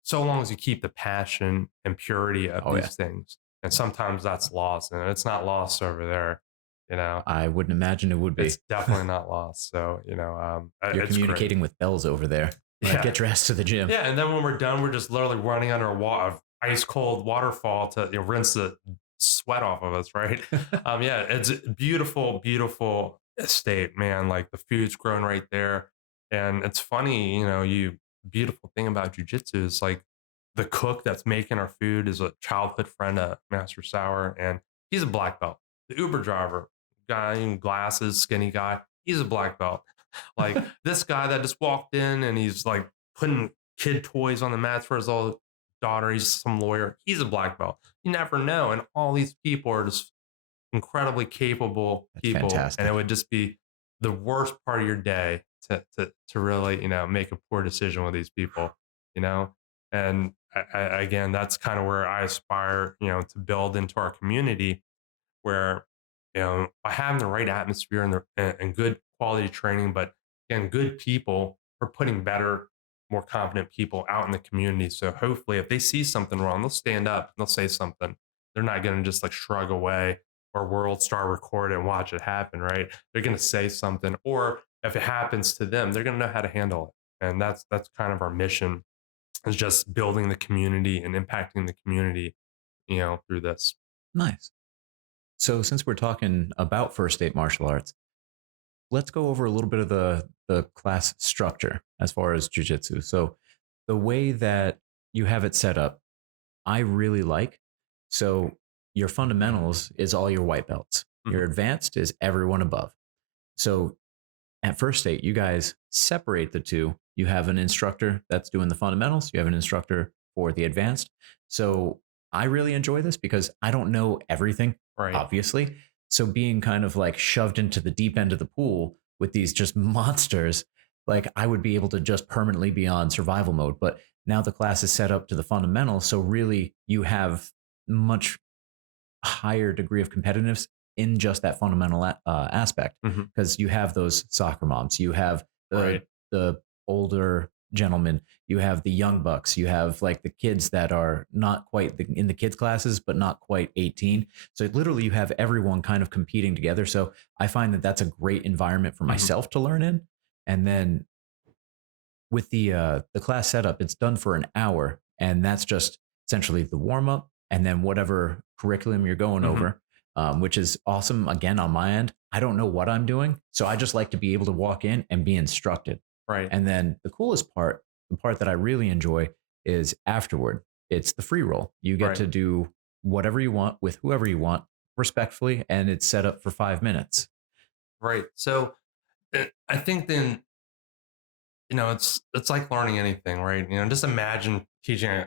so long as you keep the passion and purity of Oh yeah. these things, and sometimes that's lost, and it's not lost over there. I wouldn't imagine it would be. It's definitely not lost. So You're it's great. communicating with bells over there. Yeah. Get your ass to the gym. Yeah, and then when we're done, we're just literally running under a ice cold waterfall to rinse the sweat off of us, right? Yeah, it's a beautiful, beautiful estate, man. Like the food's grown right there, and it's funny, you beautiful thing about jujitsu is like the cook that's making our food is a childhood friend of Master Sour, and he's a black belt. The Uber driver, guy in glasses, skinny guy, he's a black belt. Like this guy that just walked in and he's like putting kid toys on the mats for his old daughter. He's some lawyer. He's a black belt. You never know. And all these people are just incredibly capable That's people. fantastic. And it would just be the worst part of your day to really, make a poor decision with these people, you know? And again, that's kind of where I aspire, to build into our community where by having the right atmosphere and good quality training, but again, good people are putting better, more confident people out in the community. So hopefully, if they see something wrong, they'll stand up, they'll say something. They're not going to just like shrug away or world star record it and watch it happen, right? They're going to say something, or if it happens to them, they're going to know how to handle it. And that's kind of our mission is just building the community and impacting the community, through this. Nice. So since we're talking about first aid martial arts, let's go over a little bit of the class structure as far as jujitsu. So the way that you have it set up, I really like. So your fundamentals is all your white belts. Your advanced is everyone above. So at first aid, you guys separate the two. You have an instructor that's doing the fundamentals. You have an instructor for the advanced. So I really enjoy this because I don't know everything, Right. obviously. So being kind of like shoved into the deep end of the pool with these just monsters, like I would be able to just permanently be on survival mode. But now the class is set up to the fundamentals. So really you have much higher degree of competitiveness in just that fundamental aspect because you have those soccer moms, you have Right. the older gentlemen, you have the young bucks, you have like the kids that are not quite in the kids classes but not quite 18. So literally you have everyone kind of competing together. So I find that that's a great environment for myself to learn in. And then with the class setup, it's done for an hour, and that's just essentially the warm up, and then whatever curriculum you're going over, which is awesome. Again, on my end, I don't know what I'm doing, so I just like to be able to walk in and be instructed. Right. And then the coolest part, the part that I really enjoy, is afterward. It's the free roll. You get Right. to do whatever you want with whoever you want, respectfully, and it's set up for 5 minutes. Right. So I think then, it's like learning anything, right? Just imagine teaching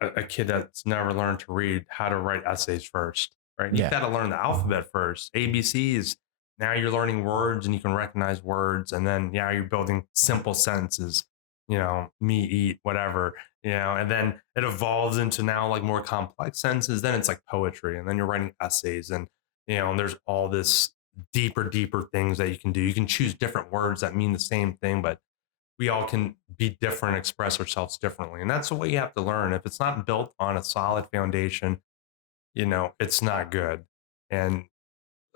a kid that's never learned to read how to write essays first, right? You've Yeah. got to learn the alphabet first, ABCs. Now you're learning words and you can recognize words. And then now you're building simple sentences, me, eat, whatever, and then it evolves into now like more complex sentences. Then it's like poetry. And then you're writing essays and there's all this deeper things that you can do. You can choose different words that mean the same thing, but we all can be different, express ourselves differently. And that's the way you have to learn. If it's not built on a solid foundation, it's not good. And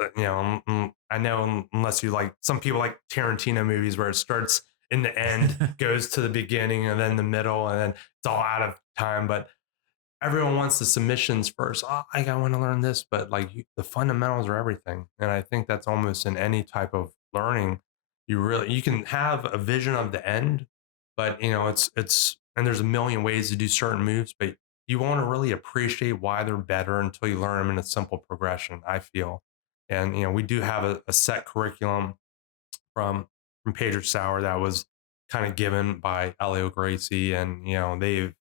I know unless you like some people like Tarantino movies where it starts in the end, goes to the beginning, and then the middle, and then it's all out of time. But everyone wants the submissions first. Oh, I want to learn this, but like the fundamentals are everything. And I think that's almost in any type of learning. You can have a vision of the end, but it's and there's a million ways to do certain moves, but you won't really appreciate why they're better until you learn them in a simple progression, I feel. And we do have a set curriculum from Pedro Sauer that was kind of given by Elio Gracie, and they've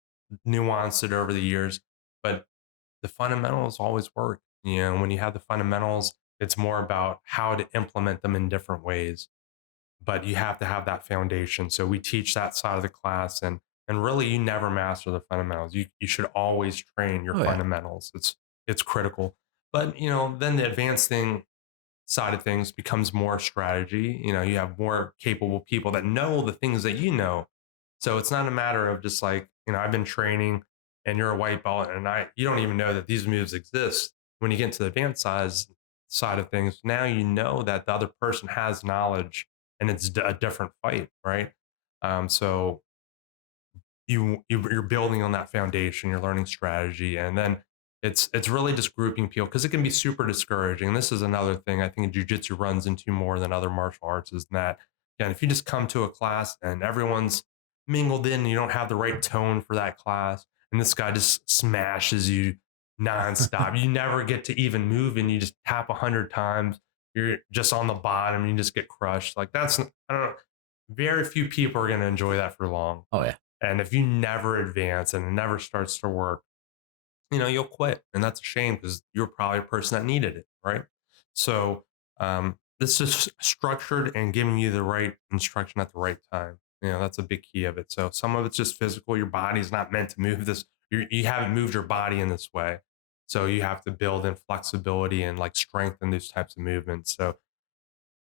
nuanced it over the years, but the fundamentals always work. When you have the fundamentals, it's more about how to implement them in different ways, but you have to have that foundation. So we teach that side of the class, and really you never master the fundamentals. You should always train your Oh yeah. fundamentals. It's critical. But then the advanced thing side of things becomes more strategy. You have more capable people that know the things that you know. So it's not a matter of just like, I've been training and you're a white belt and you don't even know that these moves exist. When you get into the advanced side of things, now you know that the other person has knowledge and it's a different fight, right? So you're building on that foundation, you're learning strategy, and then it's really just grouping people because it can be super discouraging. This is another thing I think jujitsu runs into more than other martial arts is that, again, if you just come to a class and everyone's mingled in, you don't have the right tone for that class, and this guy just smashes you nonstop. You never get to even move, and you just tap 100 times. You're just on the bottom, and you just get crushed. Like I don't know. Very few people are going to enjoy that for long. Oh yeah. And if you never advance and it never starts to work, you'll quit. And that's a shame because you're probably a person that needed it, right? So this is structured and giving you the right instruction at the right time. That's a big key of it. So some of it's just physical. Your body's not meant to move this. You haven't moved your body in this way. So you have to build in flexibility and like strengthen these types of movements. So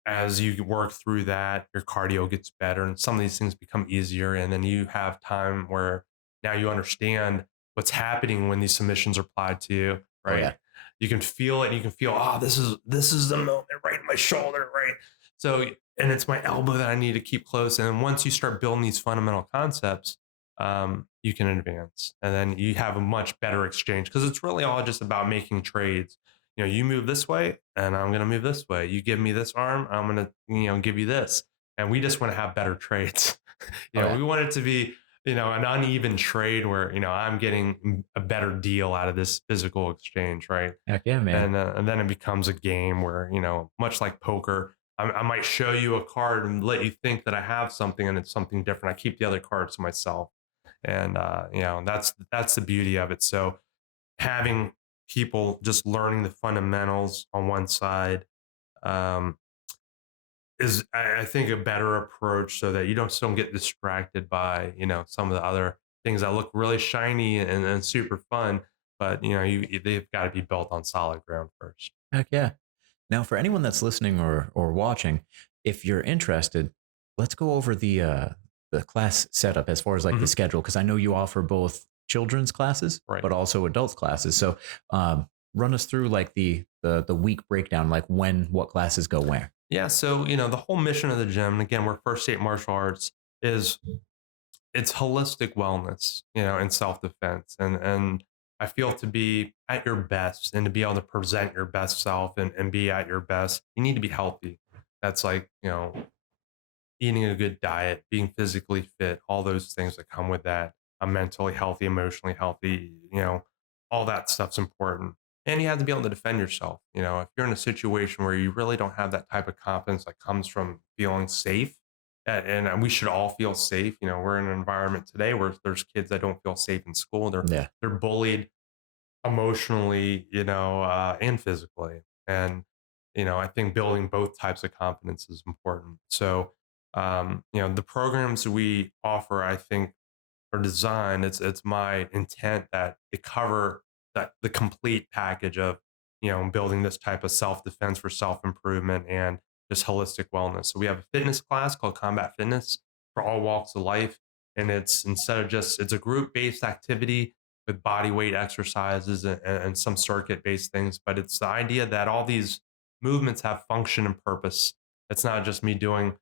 as you work through that, your cardio gets better and some of these things become easier. And then you have time where now you understand what's happening when these submissions are applied to you, Oh right? yeah. You can feel it. You can feel, oh, this is the moment right in my shoulder, right? So, and it's my elbow that I need to keep close. And once you start building these fundamental concepts, you can advance. And then you have a much better exchange because it's really all just about making trades. You move this way and I'm going to move this way. You give me this arm, I'm going to, give you this. And we just want to have better trades. Oh yeah. We want it to be, an uneven trade where, I'm getting a better deal out of this physical exchange. Right. Heck yeah, man. And then it becomes a game where, much like poker, I might show you a card and let you think that I have something and it's something different. I keep the other cards to myself. And, that's the beauty of it. So, having people just learning the fundamentals on one side um, is, I think, a better approach so that you don't get distracted by, some of the other things that look really shiny and super fun. But, they've got to be built on solid ground first. Heck yeah. Now, for anyone that's listening or watching, if you're interested, let's go over the class setup as far as like the Mhm. schedule, because I know you offer both children's classes Right. but also adults classes. So run us through like the week breakdown, like what classes go where. Yeah. So, the whole mission of the gym, and again, we're first state martial arts, is it's holistic wellness, and self defense. And I feel to be at your best and to be able to present your best self and be at your best, you need to be healthy. That's like, eating a good diet, being physically fit, all those things that come with that. I'm mentally healthy, emotionally healthy, all that stuff's important. And you have to be able to defend yourself. If you're in a situation where you really don't have that type of confidence that comes from feeling safe, and we should all feel safe. We're in an environment today where there's kids that don't feel safe in school. Yeah. They're bullied emotionally, and physically. And, I think building both types of confidence is important. So, the programs we offer, I think, are designed, it's my intent that they cover that the complete package of, building this type of self-defense for self-improvement and just holistic wellness. So we have a fitness class called Combat Fitness for all walks of life. And it's instead of just, it's a group-based activity with body weight exercises and some circuit-based things. But it's the idea that all these movements have function and purpose. It's not just me doing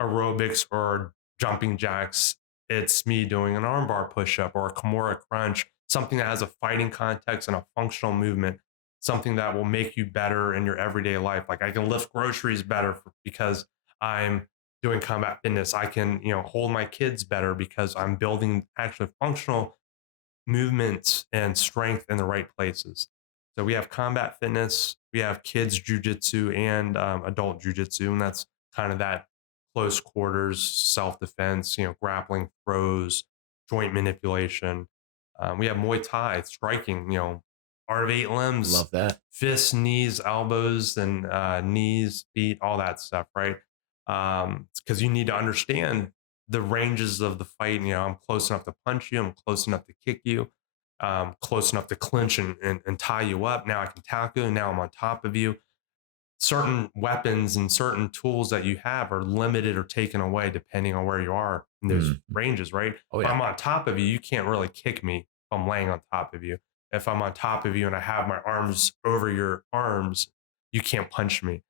aerobics or jumping jacks. It's me doing an armbar push-up or a Kimura crunch, something that has a fighting context and a functional movement, something that will make you better in your everyday life. Like I can lift groceries better because I'm doing combat fitness. I can, hold my kids better because I'm building actually functional movements and strength in the right places. So we have combat fitness, we have kids jujitsu and adult jujitsu, and that's kind of that close quarters self defense, grappling throws, joint manipulation. We have Muay Thai, striking, art of eight limbs, Love that. fists, knees, elbows, and knees, feet, all that stuff, right? Because you need to understand the ranges of the fight. I'm close enough to punch you. I'm close enough to kick you. Close enough to clinch and tie you up. Now I can tackle you. Now I'm on top of you. Certain weapons and certain tools that you have are limited or taken away depending on where you are in those Mm. ranges, right? Oh If yeah. I'm on top of you, you can't really kick me if I'm laying on top of you. If I'm on top of you and I have my arms over your arms, you can't punch me.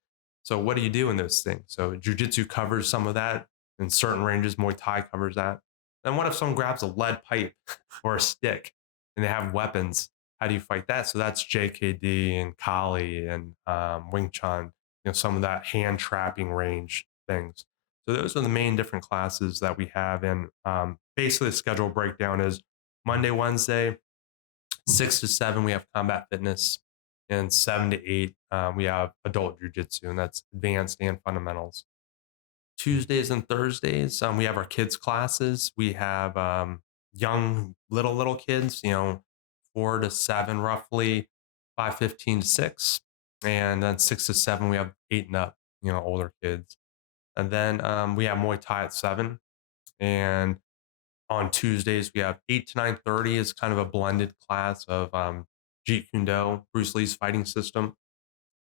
So what do you do in those things? So jujitsu covers some of that in certain ranges. Muay Thai covers that. Then what if someone grabs a lead pipe or a stick and they have weapons? How do you fight that? So that's JKD and Kali and Wing Chun, some of that hand trapping range things. So those are the main different classes that we have. And basically the schedule breakdown is Monday, Wednesday, 6 to 7, we have combat fitness, and 7 to 8, we have adult jujitsu, and that's advanced and fundamentals. Tuesdays and Thursdays, we have our kids classes. We have young little kids, 4 to 7 roughly, 5:15 to 6, and then 6 to 7 we have 8 and up, older kids. And then we have Muay Thai at 7, and on Tuesdays we have 8 to 9:30 is kind of a blended class of Jeet Kune Do, Bruce Lee's fighting system,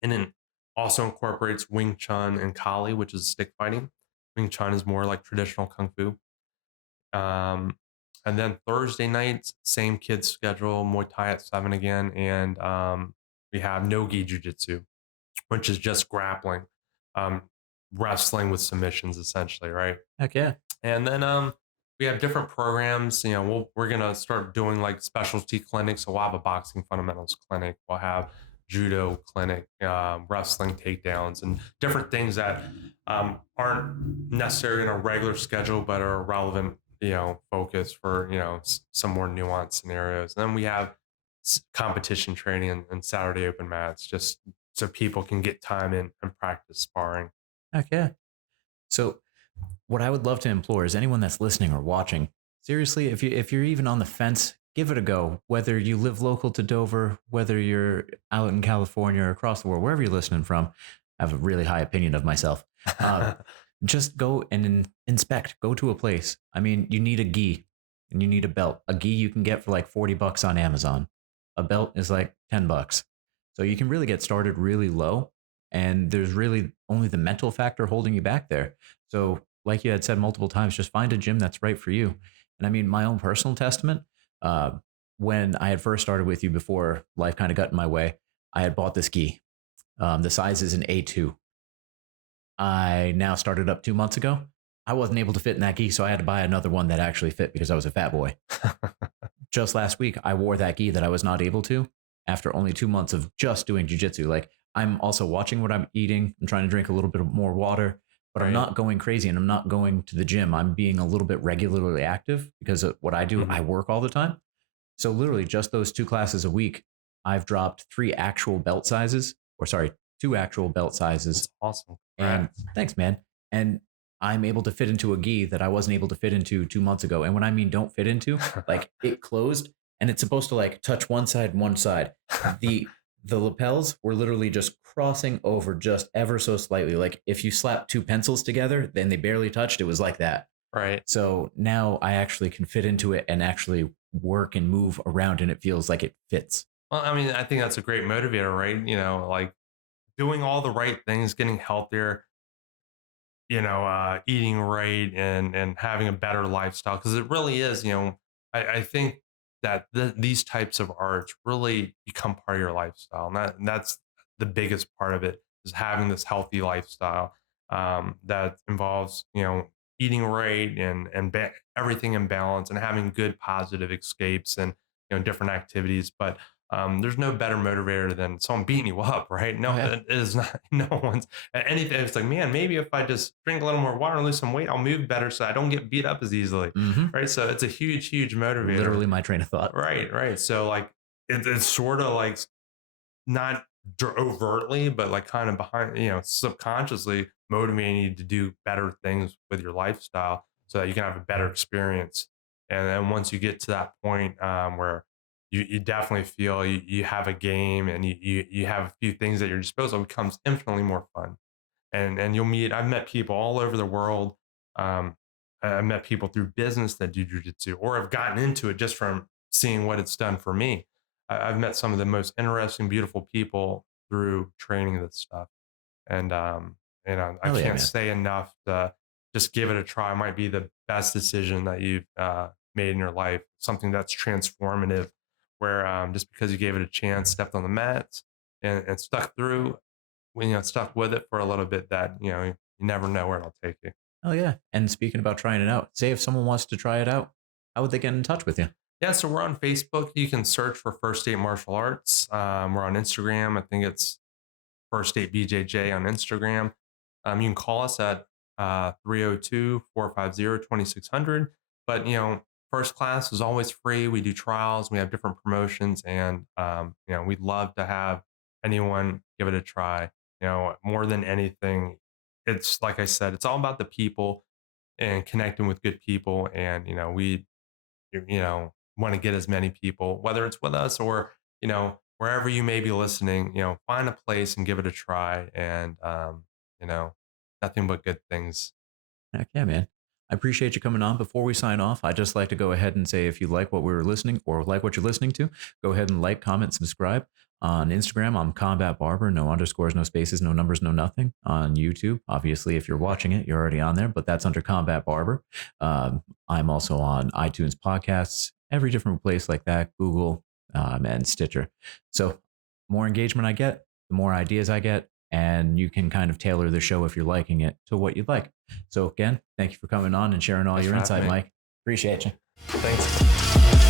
and then also incorporates Wing Chun and Kali, which is stick fighting. Wing Chun is more like traditional kung fu. Um, and then Thursday nights, same kids schedule, Muay Thai at 7 again, and we have No-gi Jiu-Jitsu, which is just grappling, um, wrestling with submissions, essentially, right? Heck yeah. And then we have different programs. We're gonna start doing like specialty clinics. So we'll have a boxing fundamentals clinic. We'll have judo clinic, wrestling takedowns, and different things that aren't necessarily in a regular schedule, but are relevant, focus for some more nuanced scenarios. And then we have competition training and Saturday open mats, just so people can get time in and practice sparring. Heck yeah. So what I would love to implore is anyone that's listening or watching, seriously, if you're even on the fence, give it a go. Whether you live local to Dover, whether you're out in California or across the world, wherever you're listening from, I have a really high opinion of myself. Just go and inspect. Go to a place. I mean, you need a gi and you need a belt. A gi you can get for like $40 on Amazon. A belt is like $10. So you can really get started really low. And there's really only the mental factor holding you back there. So, like you had said multiple times, just find a gym that's right for you. And I mean, my own personal testament, uh, when I had first started with you before life kind of got in my way, I had bought this gi. The size is an A2. I now started up 2 months ago. I wasn't able to fit in that gi, so I had to buy another one that actually fit because I was a fat boy. Just last week, I wore that gi that I was not able to after only 2 months of just doing jujitsu. Like, I'm also watching what I'm eating. I'm trying to drink a little bit more water, but I'm Right. not going crazy and I'm not going to the gym. I'm being a little bit regularly active because of what I do. Mhm. I work all the time. So literally just those 2 classes a week, I've dropped 2 actual belt sizes. That's awesome. And Congrats. thanks, man. And I'm able to fit into a gi that I wasn't able to fit into 2 months ago. And when I mean don't fit into, like it closed and it's supposed to like touch one side and one side. The the lapels were literally just crossing over just ever so slightly. Like if you slap two pencils together, then they barely touched. It was like that. Right. So now I actually can fit into it and actually work and move around and it feels like it fits. Well, I mean, I think that's a great motivator, right? Like doing all the right things, getting healthier, eating right and having a better lifestyle. Because it really is, I think that these types of arts really become part of your lifestyle, and that's the biggest part of it. is having this healthy lifestyle that involves, eating right and everything in balance and having good positive escapes and different activities. But there's no better motivator than someone beating you up, right? Oh No, yeah. it is not. No one's anything. It's like, man, maybe if I just drink a little more water and lose some weight, I'll move better, so I don't get beat up as easily, Hmm. right? So it's a huge, huge motivator, Literally my train of thought. right? Right. So like, it's sort of like not overtly, but like kind of behind, subconsciously motivating you to do better things with your lifestyle so that you can have a better experience. And then once you get to that point where you definitely feel you have a game and you have a few things at your disposal, it becomes infinitely more fun. And you'll meet, I've met people all over the world. Um, I've met people through business that do jujitsu or have gotten into it just from seeing what it's done for me. I've met some of the most interesting, beautiful people through training this stuff. And, I Hell yeah, can't man. say enough to just give it a try. It might be the best decision that you've made in your life, something that's transformative, where just because you gave it a chance, stepped on the mats and stuck through, when stuck with it for a little bit, that you never know where it'll take you. Oh yeah. And speaking about trying it out, say if someone wants to try it out, how would they get in touch with you? Yeah, so we're on Facebook. You can search for First Date Martial Arts. We're on Instagram. I think it's First Date BJJ on Instagram. You can call us at 302 But, first class is always free. We do trials, we have different promotions, and, we'd love to have anyone give it a try. More than anything, it's like I said, it's all about the people and connecting with good people. And, we want to get as many people, whether it's with us or, wherever you may be listening, find a place and give it a try. And, you know, nothing but good things. Heck yeah, man. I appreciate you coming on. Before we sign off, I'd just like to go ahead and say if you like what we were listening or like what you're listening to, go ahead and like, comment, subscribe. On Instagram, I'm Combat Barber, no underscores, no spaces, no numbers, no nothing. On YouTube, obviously, if you're watching it, you're already on there, but that's under Combat Barber. I'm also on iTunes podcasts, every different place like that, Google, and Stitcher. So, more engagement I get, the more ideas I get, and you can kind of tailor the show if you're liking it to what you'd like. So again, thank you for coming on and sharing all Thanks your for having insight, me. Mike. Appreciate you. Thanks.